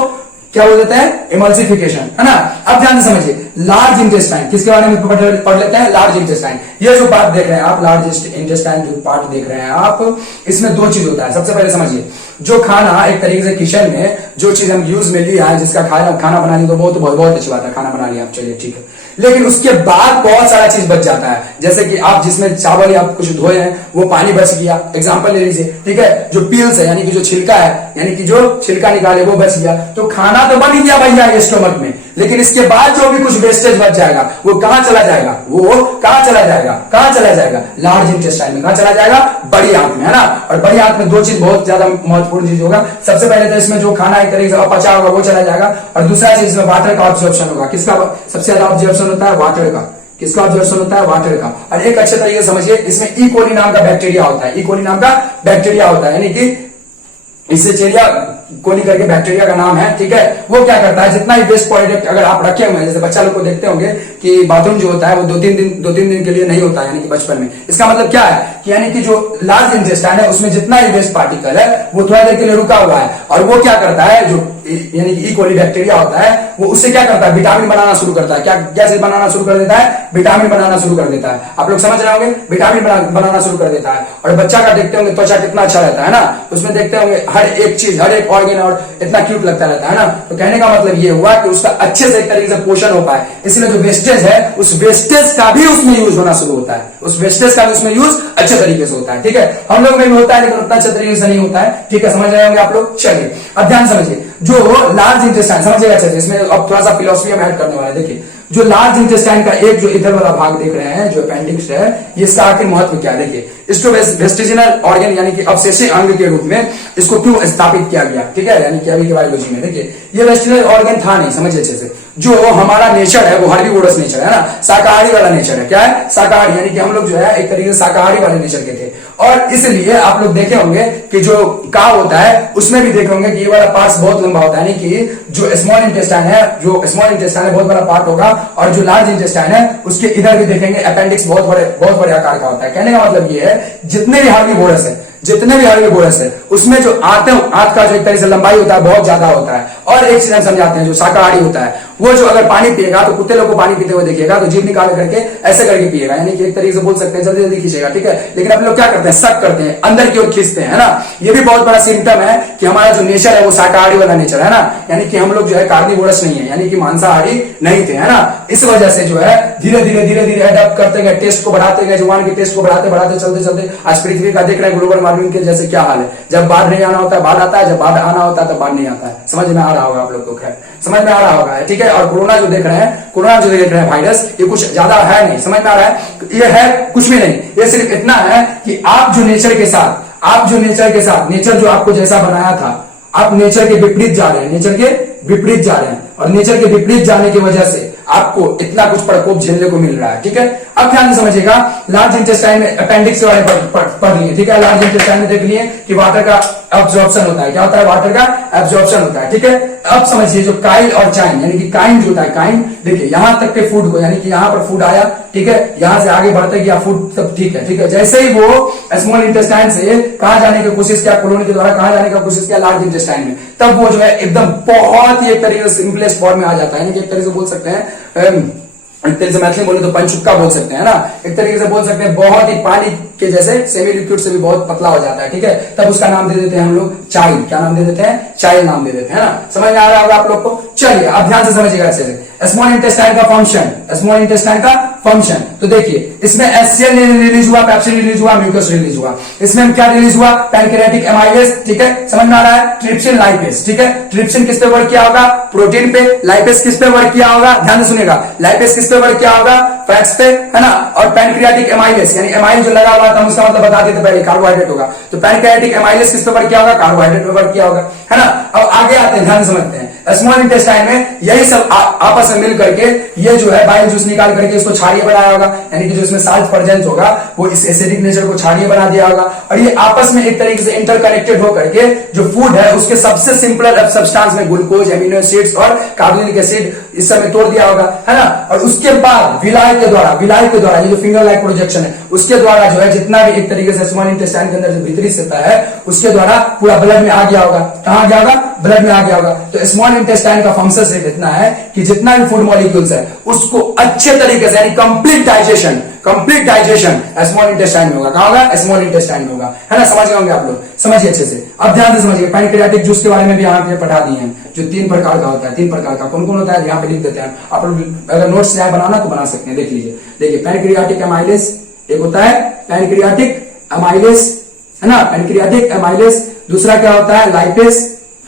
क्या बोल देते हैं, इमल्सिफिकेशन, है ना। अब ध्यान से समझिए, लार्ज इंटेस्टाइन किसके बारे में पढ़ लेते हैं, लार्ज इंटेस्टाइन। ये जो पार्ट देख रहे हैं आप, लार्ज इंटेस्टाइन जो पार्ट देख रहे हैं आप, इसमें 2 चीज होता है। सबसे पहले समझिए, जो खाना एक तरीके से किचन में जो चीज हम यूज में लिया है, जिसका खाना बनाने तो बहुत अच्छी बात है, खाना बना लिया आप, चलिए ठीक है। लेकिन उसके बाद बहुत सारा चीज बच जाता है, जैसे कि आप जिसमें चावल या कुछ धोए हैं वो पानी बच गया, एग्जांपल ले लीजिए, ठीक है। जो पील्स है, यानी कि जो छिलका है, यानी कि जो छिलका निकाले वो बच गया, तो खाना तो बन गया भैया स्टोमक में, लेकिन इसके बाद जो भी कुछ वेस्टेज बच जाएगा वो कहां चला जाएगा, कहां चला जाएगा, लार्ज इंटेस्टाइन में। कहां चला जाएगा, बड़ी आंत में, है ना। और बड़ी आंत में 2 चीज बहुत ज्यादा महत्वपूर्ण चीज होगा। सबसे पहले तो इसमें जो खाना एक तरीके से अपचा होगा वो चला जाएगा, और दूसरा चीज इसमें वाटर का ऑब्जॉर्प्शन होगा। किसका सबसे ज्यादा ऑब्जॉर्प्शन होता है, वाटर का। किसका ऑब्जर्वेशन होता है, वाटर का। और एक अच्छे तरीके से समझिए, इसमें ई कोली नाम का बैक्टीरिया होता है, ई कोली नाम का बैक्टीरिया होता है, यानी कि इसेचेरिया कोली करके बैक्टीरिया का नाम है, ठीक है। वो क्या करता है, जितना ही वेस्ट प्रोडक्ट अगर आप रखे हुए हैं, जैसे बच्चा लोग को देखते होंगे कि बाथरूम जो होता है वो 2-3 दिन के लिए नहीं होता है, यानी कि बचपन में। इसका मतलब क्या है कि यानी कि जो लार्ज इंटेस्टाइन है उसमें जितना ही वेस्ट पार्टिकल है वो थोड़ा देर के लिए रुका हुआ है, और वो क्या करता है, जो यानी कि ई कोली बैक्टीरिया होता है, वो उससे क्या करता है, विटामिन बनाना शुरू करता है। क्या चीज बनाना शुरू कर देता है, विटामिन बनाना शुरू कर देता है। आप लोग समझ रहे होंगे, विटामिन बनाना शुरू कर देता है। और बच्चा का देखते होंगे त्वचा कितना अच्छा रहता है ना, उसमें देखते होंगे हर एक चीज, हर एक ऑर्गन और इतना क्यूट लगता रहता है ना। तो कहने का मतलब ये हुआ कि उसका अच्छे से एक तरीके से पोषण हो पाए, इसलिए जो वेस्टेज है उस वेस्टेज का भी उसमें यूज होना शुरू होता है, उस वेस्टेज का भी उसमें यूज अच्छे तरीके से होता है, ठीक है। हम लोग में भी होता है लेकिन उतना अच्छे तरीके से नहीं होता है, ठीक है। समझ रहे होंगे आप लोग। चलिए अब ध्यान समझिए, जो लार्ज इंटेस्टाइन समझिएगा अच्छे से, इसमें अब थोड़ा सा फिलोसफी हम ऐड करने वाले हैं। देखिए जो लार्ज इंटेस्टाइन का एक जो इधर वाला भाग देख रहे हैं, जो अपेंडिक्स है, ये इसका आखिर महत्व क्या है। देखिए इसको वेस्टिजिनल ऑर्गन यानी कि अवशेषीय अंग के रूप में इसको क्यों स्थापित किया गया, ठीक है, यानी कि अभी के बायोलॉजी में। देखिए ये वेस्टिजिनल ऑर्गन था नहीं, समझिए अच्छे से। जो हमारा नेचर है वो हर्बीवोरस नेचर है ना, शाकाहारी वाला नेचर है। क्या है, शाकाहारी, यानी कि हम लोग जो है एक तरीके से शाकाहारी वाले नेचर के थे। और इसलिए आप लोग देखे होंगे कि जो काव होता है उसमें भी देखे होंगे कि ये वाला पार्ट बहुत लंबा होता है, यानी कि जो स्मॉल इंटेस्टाइन है, बहुत बड़ा पार्ट होगा, और जो लार्ज इंटेस्टाइन है उसके इधर भी देखेंगे अपेंडिक्स बहुत बड़े आकार का होता है। कहने का मतलब ये है जितने भी हार्बीवोरस है, जितने भी हर्बीवोरस है उसमें जो आंत का जो एक तरह से लंबाई होता है बहुत ज्यादा होता है। और एक चीज हम समझाते हैं, जो शाकाहारी होता है वो जो अगर पानी पिएगा तो कुत्ते लोग को पानी पीते हुए देखिएगा तो जीभ निकाल करके ऐसे करके पिएगा, यानी कि एक तरीके से बोल सकते हैं जल्दी जल्दी खींचेगा, ठीक है। लेकिन आप लोग क्या करते हैं, शक करते हैं, अंदर की ओर खींचते हैं, है ना। ये भी बहुत बड़ा सिम्टम है कि हमारा जो नेचर है वो शाकाहारी वाला नेचर है ना, यानी कि हम लोग जो है कार्निवोरस नहीं है, यानी कि मांसाहारी नहीं थे, है ना। इस वजह से जो है धीरे धीरे अडॉप्ट करते गए, टेस्ट को बढ़ाते गए, जुबान के टेस्ट को बढ़ाते बढ़ाते चलते चलते आज पृथ्वी का देख रहे हैं ग्लोबल वार्मिंग के जैसे क्या हाल है। जब बाढ़ नहीं आना होता है बाढ़ आता है, जब बाढ़ आना होता है तब बाढ़ नहीं आता है। समझ में आ रहा होगा आप लोग को, खैर समझ में आ रहा होगा, ठीक है। और कोरोना जो देख रहे हैं वायरस, ये कुछ ज्यादा है नहीं, समझ में आ रहा है, ये है कुछ भी नहीं, ये सिर्फ इतना है कि आप जो नेचर के साथ नेचर जो आपको जैसा बनाया था, आप नेचर के विपरीत जा रहे हैं, नेचर के विपरीत जा रहे हैं, और नेचर के विपरीत जाने की वजह से आपको इतना कुछ प्रकोप झेलने को मिल रहा है, ठीक है। अब ध्यान से समझिएगा, लार्ज इंटेस्टाइन में अपेंडिक्स के बारे में पढ़ लिए, ठीक है। लार्ज इंटेस्टाइन में देख लिए कि वाटर का एब्जॉर्प्शन होता है, क्या होता है, वाटर का एब्जॉर्प्शन होता है, ठीक है। अब समझिए जो काइल और चाइन, यानी कि काइंड जो होता है, काइंड देखिए यहां तक के फूड को, यानी कि यहां पर फूड आया, ठीक है, यहां से आगे बढ़ते गया फूड, सब ठीक है, ठीक है। जैसे ही वो स्मॉल इंटेस्टाइन से कहां जाने की कोशिश किया, कोलोनी के द्वारा कहां जाने का कोशिश किया, लार्ज इंटेस्टाइन में, तब वो जो है एकदम बहुत ही एक तरीके से सिंपलेस्ट फॉर्म में आ जाता है, यानी कि एक तरीके से बोल सकते हैं, मैथिली बोले तो पंचुक्का बोल सकते हैं ना, एक तरीके से बोल सकते हैं बहुत ही पानी के जैसे सेमी लिक्विड से भी बहुत पतला हो जाता है, ठीक है। तब उसका नाम दे देते हैं हम लोग चाइल्ड, क्या नाम दे देते हैं, चाइल्ड नाम दे देते हैं, ना। समझ में आ रहा होगा आप लोग को। चलिए अब ध्यान से समझिएगा अच्छे से, स्मॉल इंटेस्टाइन का फंक्शन, स्मॉल इंटेस्टाइन का फंक्शन, तो देखिए इसमें एचसीएल रिलीज हुआ, पेप्सिन रिलीज हुआ, म्यूकस रिलीज हुआ। इसमें क्या रिलीज हुआ, पैनक्रियाटिक एमाइलेज, ठीक है, समझ में आ रहा है, ट्रिप्सिन लाइपेज, ठीक है। ट्रिप्सिन किस पे वर्क किया होगा, प्रोटीन पे, लाइपेज किस पे वर्क किया होगा, ध्यान से सुनिएगा, लाइपेज किस पे वर्क किया होगा, फैट्स पे, है ना। और पैनक्रियाटिक एमाइलेज, यानी एमाइल जो लगा हुआ था उसका मतलब बता देते पहले, कार्बोहाइड्रेट होगा, तो पैनक्रियाटिक एमाइलेज किस पे वर्क किया होगा, कार्बोहाइड्रेट पे वर्क किया होगा, है ना। अब आगे आते हैं, ध्यान समझते हैं, स्मॉल इंटेस्टाइन में यही सब आपस में मिल करके ये जो है बाइल जूस निकाल करके इसको क्षारीय बनाया होगा, यानी कि जो इसमें साल्ट प्रेजेंट होगा वो इस एसिडिक नेचर को क्षारीय बना दिया होगा, और ये आपस में एक तरीके से इंटरकनेक्टेड होकर के जो फूड है उसके सबसे सिंपलर सब्सटेंस में ग्लूकोज, एमिनो एसिड्स और कार्बोनिक एसिड इस समय तोड़ दिया होगा, है ना। और उसके बाद विलाय के द्वारा ये जो फिंगर लाइक प्रोजेक्शन है उसके द्वारा जो है जितना भी एक तरीके से स्मॉल इंटेस्टाइन के अंदर जो भीतरी सतह है उसके द्वारा पूरा ब्लड में आ गया होगा, कहां गया होगा, ब्लड में आ गया होगा। तो स्मॉल इंटेस्टाइन का फंक्शन सिर्फ इतना है कि जितना भी फूड मॉलिक्यूल्स है उसको अच्छे तरीके से, यानी कंप्लीट डाइजेशन स्मॉल इंटेस्टाइन में होगा, कहां होगा, स्मॉल इंटेस्टाइन में होगा, है ना। समझ गए होंगे आप लोग, समझिए अच्छे से। अब ध्यान से समझिए, पैनक्रियाटिक जूस के बारे में भी यहाँ पे पढ़ा दिए हैं, जो 3 प्रकार का होता है, 3 प्रकार का कौन कौन होता है यहाँ पे लिख देते हैं, आप लोग अगर नोट्स चाहे बनाना तो बना सकते हैं, देख लीजिए। देखिए पैनक्रियाटिक एमाइलेज एक होता है, पैनक्रियाटिक एमाइलेज, है ना, पैनक्रियाटिक एमाइलेज। दूसरा क्या होता है, लाइपेज,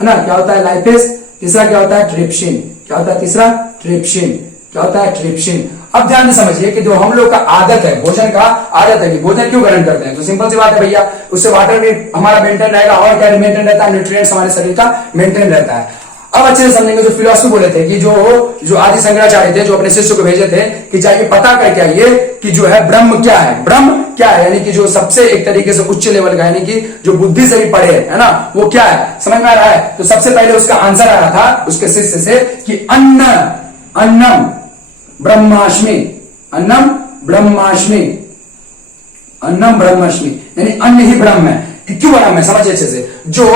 है ना, क्या होता है, लाइपेज। तीसरा क्या होता है, ट्रिप्सिन, क्या होता है, तीसरा ट्रिप्सिन, क्या होता है, ट्रिप्सिन। अब ध्यान से समझिए कि जो हम लोग का आदत है, भोजन का आदत है कि भोजन क्यों ग्रहण करते हैं, तो सिंपल सी बात है भैया, उससे वाटर भी हमारा मेंटेन रहेगा, और क्या मेंटेन रहता है, न्यूट्रिएंट्स हमारे शरीर का मेंटेन रहता है। अब अच्छे से समझेंगे, जो फिलोसफी बोले थे कि जो आदि शंकराचार्य थे, जो अपने शिष्य को भेजे थे कि जाइए पता करके आइए कि जो है ब्रह्म क्या है, ब्रह्म क्या है, यानी कि जो सबसे एक तरीके से उच्च लेवल का, यानी कि जो बुद्धि से भी पढ़े, है ना, वो क्या है, समझ में आ रहा है। तो सबसे पहले उसका आंसर आ रहा था उसके शिष्य से कि अन्नम ब्रह्मास्मि, अन्नम ब्रह्मास्मि, यानी अन्न ही ब्रह्म है। क्यों ब्रह्म है, समझिए अच्छे से। जो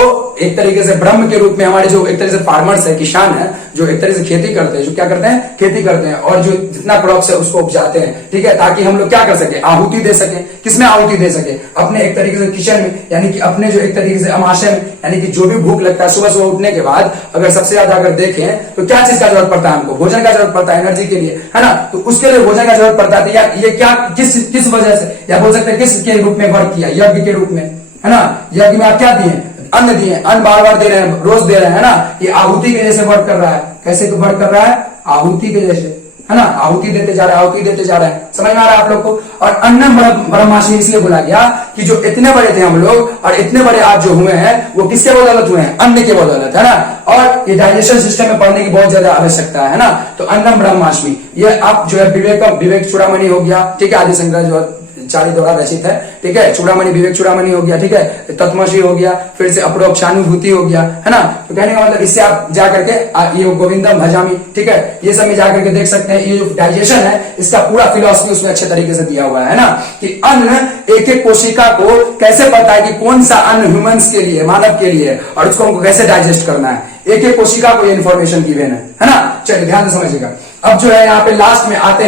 एक तरीके से ब्रह्म के रूप में हमारे जो एक तरीके से फार्मर्स है, किसान है, जो एक तरीके से खेती करते हैं, जो क्या करते हैं, खेती करते हैं, और जो जितना क्रॉप्स है उसको उपजाते हैं, ठीक है, ताकि हम लोग क्या कर सके, आहुति दे सके। किसमें आहुति दे सके, अपने एक तरीके से किचन में, यानी कि अपने जो एक तरीके से अमाशय में, यानी कि जो भी भूख लगता है सुबह सुबह उठने के बाद, अगर सबसे ज्यादा अगर देखें तो क्या चीज का जरूरत पड़ता है हमको, भोजन का जरूरत पड़ता है एनर्जी के लिए, है ना। तो उसके लिए भोजन का जरूरत पड़ता है। या ये क्या किस वजह से, या बोल सकते हैं किस के रूप में वर्क किया, यज्ञ के रूप में, है ना। यज्ञ में आप क्या दिए, अन्न दिए, अन्न बार बार दे रहे हैं, रोज दे रहे हैं, है ना। ये आहुति के जैसे वर्क कर रहा है, कैसे वर्क कर रहा है, आहुति के जैसे, है ना, आहुति देते जा रहा है, आहुति देते जा रहे हैं, समझ में आ रहा है आप लोग को। और अन्नम ब्रह्मास्मि इसलिए बोला गया कि जो इतने बड़े थे हम लोग और इतने बड़े आज जो हुए हैं वो किसके बदौलत हुए हैं, अन्न के बदौलत, है ना। और ये डाइजेशन सिस्टम में पढ़ने की बहुत ज्यादा आवश्यकता है ना। तो अन्नम ब्रह्मास्मि, ये आप जो है विवेक चूड़ामणि हो गया, ठीक है, आदि शंकराचार्य चारी द्वारा रचित है, ठीक है। चूड़ामणि, विवेक चूड़ामणि हो गया, ठीक है, तत्वमसी हो गया, फिर से अपरोक्षानुभूति हो गया, है ना। तो कहने का मतलब इससे आप जाकर के ये गोविंदम भजामी, ठीक है, ये सब में जाकर के देख सकते हैं। ये जो डाइजेशन है इसका पूरा फिलॉसफी उसमें अच्छे तरीके से दिया हुआ है ना, कि अन्न एक एक कोशिका को कैसे पता है कि कौन सा अन्न ह्यूमंस के लिए, मानव के लिए, और उसको हमको कैसे डाइजेस्ट करना है, एक एक कोशिका को ये इन्फॉर्मेशन गिवन है ना। चलिए ध्यान से समझिएगा। अब जो है यहाँ पे लास्ट में आते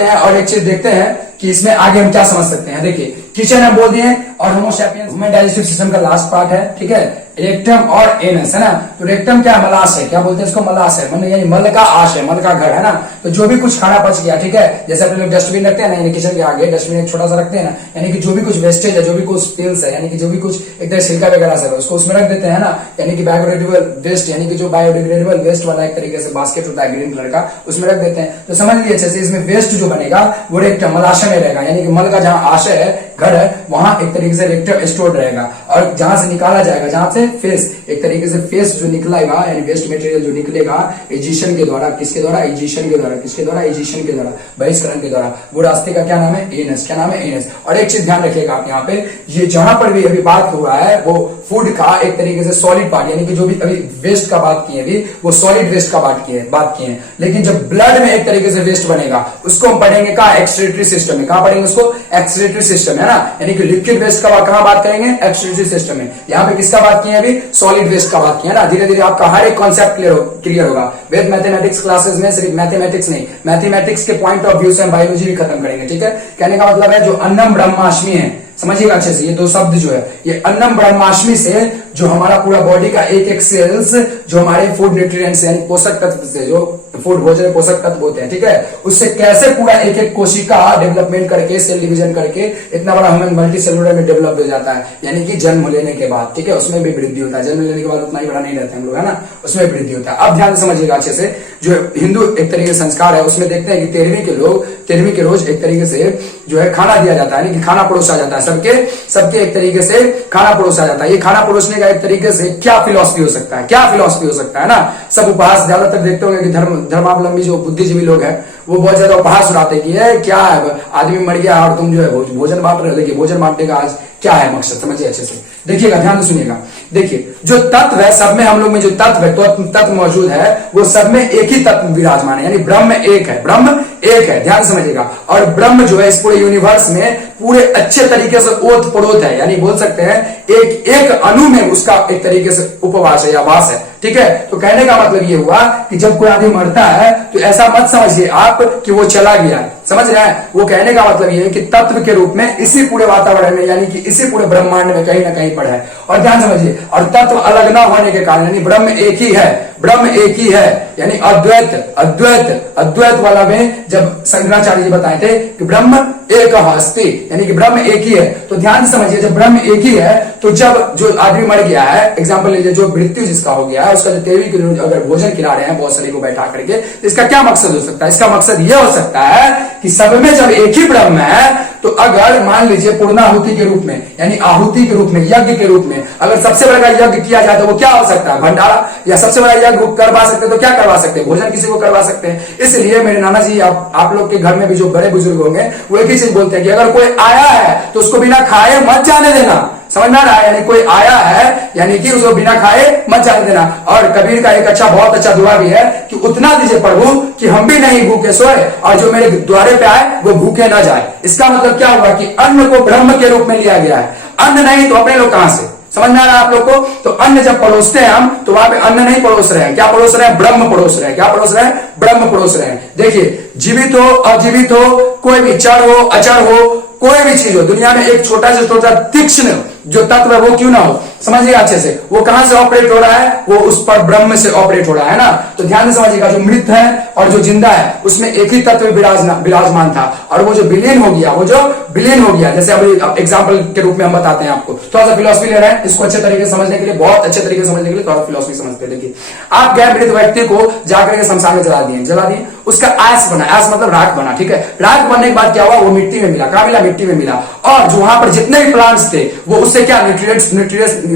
हैं और एक चीज देखते हैं कि इसमें आगे हम क्या समझ सकते हैं। देखिए किचन हम बोल दिए और Homo sapiens human digestive system का लास्ट पार्ट है, ठीक है, रेक्टम और एनस, है ना। तो रेक्टम क्या मलाश है, क्या बोलते हैं इसको, मलाश है, मतलब यानी मल का आश है, मल का घर, है ना। तो जो भी कुछ खाना बच गया, ठीक है, जैसे अपने लोग डस्टबिन रखते हैं ना, यानी किचन के आगे डस्टबिन एक छोटा सा रखते हैं ना, यानी कि जो भी कुछ वेस्टेज है, जो भी कुछ स्पिल्स है, यानी कि जो भी कुछ एक तरह छिलका वगैरह से उसको उसमें रख देते हैं ना, यानी कि बायोडिग्रेडेबल वेस्ट, यानी कि जो बायोडिग्रेडेबल वेस्ट वाला एक तरीके से बास्केट होता है ग्रीन कलर का, उसमें रख देते हैं। तो समझ लीजिए अच्छे से, इसमें वेस्ट जो बनेगा वो रेक्टम मलाशय में रहेगा, यानी कि मल का जहां आशय है, घर है, वहां एक तरीके से रेक्टम स्टोर रहेगा। और जहां से निकाला जाएगा, जहां से फेस, एक तरीके से फेस जो निकलेगा, यानी वेस्ट मटेरियल जो निकलेगा एजिशन के द्वारा, किसके द्वारा, एजिशन के द्वारा, किसके द्वारा, एजिशन के द्वारा, बहिष्करण के द्वारा, वो रास्ते का क्या नाम है, एनस, क्या नाम है, एनस। और एक चीज ध्यान रखिएगा आप यहाँ पे, ये जहां पर भी अभी बात हुआ है वो फूड का एक तरीके से सॉलिड पार्ट, यानी कि जो भी अभी वेस्ट का बात किए अभी वो सॉलिड वेस्ट का बात किए हैं। लेकिन जब ब्लड में एक तरीके से वेस्ट बनेगा उसको हम पढ़ेंगे कहा, एक्सक्रीटरी सिस्टम में। कहां पढ़ेंगे उसको, एक्सक्रीटरी सिस्टम, है ना, यानी कि लिक्विड वेस्ट का कहां बात करेंगे, एक्सक्रीटरी सिस्टम में। यहाँ पे किसका बात किए अभी, सॉलिड वेस्ट का बात किया ना। धीरे धीरे आपका हर एक कॉन्सेप्ट क्लियर होगा। वेद मैथमेटिक्स क्लासेस में सिर्फ मैथमेटिक्स नहीं, मैथमेटिक्स के पॉइंट ऑफ व्यू से हम बायोलॉजी भी खत्म करेंगे, ठीक है। कहने का मतलब है जो अन्नम ब्रह्माष्टमी है, समझिएगा अच्छे से, ये दो शब्द जो है, ये अन्नम ब्रह्माष्टमी से जो हमारा पूरा बॉडी का एक एक सेल्स जो हमारे फूड न्यूट्रिएंट्स यानी पोषक तत्व से, जो फूड भोजन पोषक तत्व होते हैं, ठीक है, उससे कैसे पूरा एक एक कोशिका डेवलपमेंट करके, सेल डिवीजन करके इतना बड़ा ह्यूमन मल्टी सेलुलर में डेवलप हो जाता है, यानी कि जन्म लेने के बाद, ठीक है, उसमें भी वृद्धि होता है। जन्म लेने के बाद उतना ही बड़ा नहीं रहते हम लोग, है ना, उसमें वृद्धि होता है। अब ध्यान से समझिएगा अच्छे से, जो हिंदू एक तरीके से संस्कार है उसमें देखते हैं कि 13वीं के रोज एक तरीके से जो है खाना दिया जाता है, यानी कि खाना परोसा जाता है, सबके एक तरीके से खाना परोसा जाता है। ये खाना परोसने का एक तरीके से क्या फिलॉसफी हो सकता है, क्या फिलॉसफी हो सकता है ना। सब उपहास ज्यादातर देखते होंगे कि धर्मावलंबी जो बुद्धिजीवी लोग हैं वो बहुत ज्यादा उपहास उड़ाते कि क्या है, आदमी मर गया और तुम जो है भोजन बांट रहे हो। देखिए भोजन बांटने का आज क्या है मकसद, समझिए अच्छे से, देखिएगा, ध्यान से सुनिएगा। देखिए जो तत्व है सब में, हम लोग में जो तत्व है, तत्व मौजूद है, वो सब में एक ही तत्व विराजमान है, यानी ब्रह्म एक है, ब्रह्म एक है, ध्यान समझिएगा। और ब्रह्म जो है इस पूरे यूनिवर्स में पूरे अच्छे तरीके से ओत पड़ोत है, यानी बोल सकते हैं एक एक अणु में उसका एक तरीके से उपवास है या वास है, ठीक है। तो कहने का मतलब ये हुआ कि जब कोई आदमी मरता है तो ऐसा मत समझिए आप कि वो चला गया, समझ रहे हैं। वो कहने का मतलब ये है कि तत्व के रूप में इसी पूरे वातावरण में, यानी कि इसी पूरे ब्रह्मांड में कहीं ना कहीं पड़ा है। और ध्यान समझिए, और तत्व अलग ना होने के कारण, यानी ब्रह्म एक ही है, ब्रह्म एक ही है, यानी अद्वैत वाला में जब शंकराचार्य जी बताए थे कि ब्रह्म एक अस्ति, यानी कि ब्रह्म एक ही है। तो ध्यान से समझिए, जब ब्रह्म एक ही है तो जब जो आदमी मर गया है, एग्जाम्पल लीजिए, जो मृत्यु जिसका हो गया है, उसका जो 13वीं के रोज अगर भोजन खिला रहे हैं बहुत सारे को बैठा करके, तो इसका क्या मकसद हो सकता है, इसका मकसद यह हो सकता है कि सब में जब एक ही ब्रह्म है, तो अगर मान लीजिए पूर्णाहुति के रूप में, यानी आहुति के रूप में, यज्ञ के रूप में अगर सबसे बड़ा यज्ञ किया जाए तो वो क्या हो सकता है, भंडारा, या सबसे बड़ा यज्ञ करवा सकते हैं तो क्या करवा सकते हैं, भोजन किसी को करवा सकते हैं। इसलिए मेरे नाना जी, आप लोग के घर में भी जो बड़े बुजुर्ग होंगे वो एक ही चीज बोलते हैं कि अगर कोई आया है तो उसको बिना खाए मत जाने देना, समझ में आ रहा है, यानी कोई आया है यानी कि उसको बिना खाए मत जाने देना। और कबीर का एक बहुत अच्छा दुआ भी है कि उतना दीजिए प्रभु कि हम भी नहीं भूखे सोए और जो मेरे द्वारे पे आए वो भूखे ना जाए। इसका मतलब क्या हुआ कि अन्न को ब्रह्म के रूप में लिया गया है, अन्न नहीं तो अपने लोग कहां से, समझ में आ रहा है आप लोग को। तो अन्न जब परोसते हैं हम, तो वहां पे अन्न नहीं परोस रहे हैं, क्या परोस रहे हैं, ब्रह्म परोस रहे हैं, क्या परोस रहे हैं, ब्रह्म परोस रहे हैं। देखिए जीवित हो अजीवित हो, कोई भी चर हो अचर हो, कोई भी चीज हो दुनिया में, एक छोटा से छोटा तीक्ष्ण जो तत्व है वो क्यों ना हो, समझिएगा अच्छे से, वो कहां से ऑपरेट हो रहा है, वो उस पर ब्रह्म से ऑपरेट हो रहा है ना। तो ध्यान से समझिएगा, जो मृत है और जो जिंदा है उसमें एक ही तत्व विराजमान था, और वो जो विलीन हो गया, वो जो विलीन हो गया, जैसे अभी एग्जांपल के रूप में हम बताते हैं आपको, थोड़ा सा फिलॉसफी ले रहे हैं इसको अच्छे तरीके से समझने के लिए, बहुत अच्छे तरीके से समझने के लिए थोड़ा फिलॉसफी समझते हैं। देखिए आप गैर मृत व्यक्ति को जाकर के शमशान में जला दिए, उसका आस बना, आस मतलब राख बना, ठीक है। राख बनने के बाद क्या हुआ, वो मिट्टी में मिला, कहां मिला, मिट्टी में मिला। और जो वहां पर जितने भी प्लांट्स थे वो उससे क्या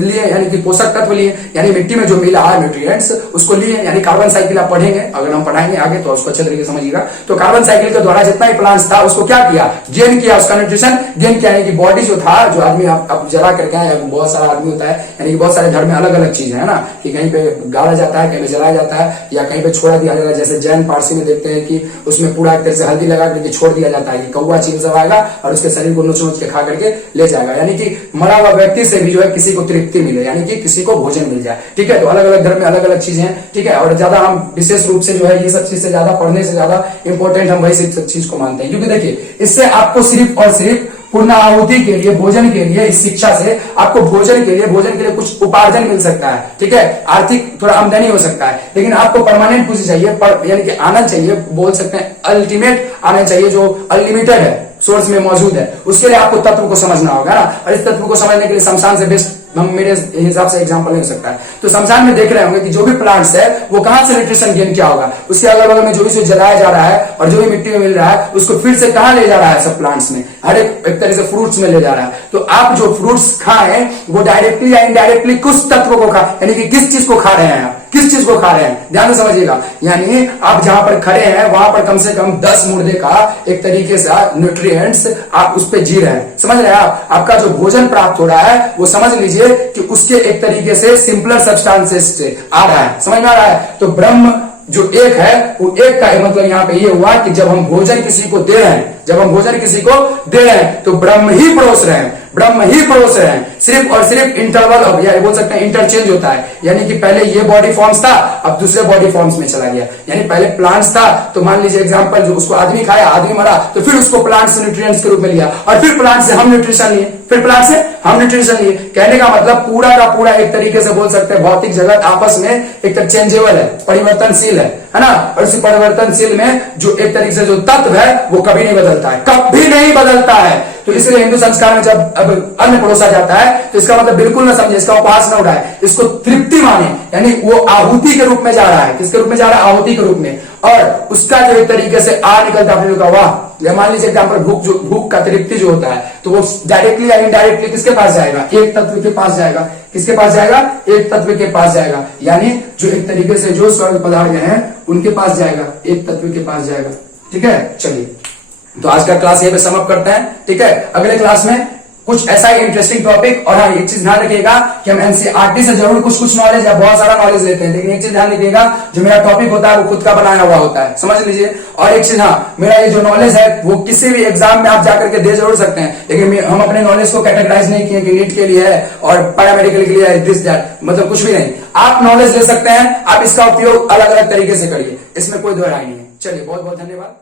लिए यानी कि पोषक तत्व लिए, यानी मिट्टी में जो मिला है न्यूट्रिएंट्स उसको लिए, यानी कार्बन साइकिल आप पढ़ेंगे, अगर हम पढ़ाएंगे आगे तो उसको अच्छे तरीके से समझिएगा। तो कार्बन साइकिल के द्वारा जितना भी प्लांट्स था उसको क्या किया, गेन किया, उसका न्यूट्रिशन गेन किया, यानी कि बॉडी जो था, जो आदमी आप जला करके आए, बहुत सारा आदमी होता है, यानी कि बहुत सारे धर्म में अलग अलग चीज है ना, कि कहीं पे गाड़ा जाता है, कहीं पे जलाया जाता है, या कहीं पे छोड़ा दिया जाता है। जैसे जैन पारसी में देखते हैं कि उसमें पूरा एक तरह से हल्दी लगा करके छोड़ दिया जाता है कि कौवा चील सब आएगा और उसके शरीर को नोच नोच के खा करके ले जाएगा, यानी कि मरा हुआ व्यक्ति से भी जो है किसी को तृप्ति मिले, यानी कि किसी को भोजन मिल जाए। ठीक है, तो अलग अलग धर्म में अलग अलग चीजें हैं। ठीक है, और ज्यादा हम विशेष रूप से जो है ये सब चीज से ज्यादा पढ़ने से ज्यादा इंपॉर्टेंट हम वही सब चीज को मानते हैं, क्योंकि देखिए इससे आपको सिर्फ और सिर्फ पूर्ण आहुति के लिए, भोजन के लिए, इस शिक्षा से आपको भोजन के लिए कुछ उपार्जन मिल सकता है। ठीक है, आर्थिक थोड़ा आमदनी हो सकता है, लेकिन आपको परमानेंट पूंजी चाहिए, यानी कि आनंद चाहिए, बोल सकते हैं अल्टीमेट आनंद चाहिए जो अनलिमिटेड है, सोर्स में मौजूद है। उसके लिए आपको तत्व को समझना होगा ना, और इस तत्व को समझने के लिए शमशान से बेस्ट हम मेरे हिसाब से एग्जांपल नहीं हो सकता है। तो शमशान में देख रहे होंगे कि जो भी प्लांट्स है वो कहां से न्यूट्रिशन गेन किया होगा, उसके अगल बगल में जो भी जलाया जा रहा है और जो भी मिट्टी में मिल रहा है उसको फिर से कहां ले जा रहा है, सब प्लांट्स में, हर एक तरह से फ्रूट्स में ले जा रहा है। तो आप जो फ्रूट्स खाएं वो डायरेक्टली या इनडायरेक्टली कुछ तत्व को खा, यानी कि किस चीज को खा रहे हैं आप, किस चीज को खा रहे हैं, ध्यान से समझिएगा। यानी आप जहां पर खड़े हैं वहां पर कम से कम 10 मुर्दे का एक तरीके से न्यूट्रिएंट्स आप उस पर जी रहे हैं, समझ रहे हैं आप। आपका जो भोजन प्राप्त हो रहा है वो समझ लीजिए कि उसके एक तरीके से सिंपलर सब्सटेंसेस से आ रहा है, समझ में आ रहा है। तो ब्रह्म जो एक है वो एक का मतलब यहाँ पे ये हुआ कि जब हम भोजन किसी को दे रहे हैं, जब हम भोजन किसी को दे रहे हैं तो ब्रह्म ही परोस रहे हैं, ब्रह्म ही परोस रहे हैं। सिर्फ और सिर्फ इंटरवल ऑफ, या बोल सकते हैं इंटरचेंज होता है, यानी कि पहले ये बॉडी फॉर्म्स था अब दूसरे बॉडी फॉर्म्स में चला गया। यानी पहले प्लांट्स था तो मान लीजिए एग्जांपल जो उसको आदमी खाया, आदमी मरा, तो फिर उसको प्लांट से न्यूट्रिएंट्स के रूप में लिया, और फिर प्लांट से हम न्यूट्रिशन लिए, फिर प्लांट से हम न्यूट्रिशन लिए। कहने का मतलब पूरा का पूरा एक तरीके से बोल सकते हैं भौतिक जगत आपस में एक तरह चेंजेबल है, परिवर्तनशील है ना। और उसी परिवर्तनशील में जो एक तरीके से जो तत्व है वो कभी नहीं बदलता है, कभी नहीं बदलता है। तो इसलिए हिंदू संस्कार में जब अब अन्न परोसा जाता है तो इसका मतलब बिल्कुल ना समझे, इसका उपहास ना उठाए, इसको तृप्ति माने, यानी वो आहुति के रूप में जा रहा है। किसके रूप में जा रहा है, आहुति के रूप में। और उसका जो एक तरीके से आ निकलता है, वाह, मान लीजिए एग्जाम्पल भूख का तृप्ति जो होता है तो वो डायरेक्टली या इनडायरेक्टली किसके पास जाएगा, एक तत्व के पास जाएगा। किसके पास जाएगा, एक तत्व के पास जाएगा, यानी जो एक तरीके से जो स्वर्ग पदार्थ हैं उनके पास जाएगा, एक तत्व के पास जाएगा। ठीक है, चलिए तो आज का क्लास यहीं पे समाप्त करते हैं। ठीक है, अगले क्लास में कुछ ऐसा ही इंटरेस्टिंग टॉपिक, और हाँ एक चीज ध्यान रखिएगा कि हम एनसीईआरटी से जरूर कुछ नॉलेज या बहुत सारा नॉलेज लेते हैं, लेकिन एक चीज ध्यान रखिएगा जो मेरा टॉपिक होता है वो खुद का बनाया हुआ होता है, समझ लीजिए। और एक चीज, हाँ मेरा ये जो नॉलेज है वो किसी भी एग्जाम में आप जाकर के दे जरूर सकते हैं, लेकिन हम अपने नॉलेज को कैटेगराइज नहीं किए कि नीट के लिए है और पैरामेडिकल के लिए है, दिस दैट, मतलब कुछ भी नहीं। आप नॉलेज ले सकते हैं, आप इसका उपयोग अलग अलग तरीके से करिए, इसमें कोई दो राय नहीं है। चलिए बहुत बहुत धन्यवाद।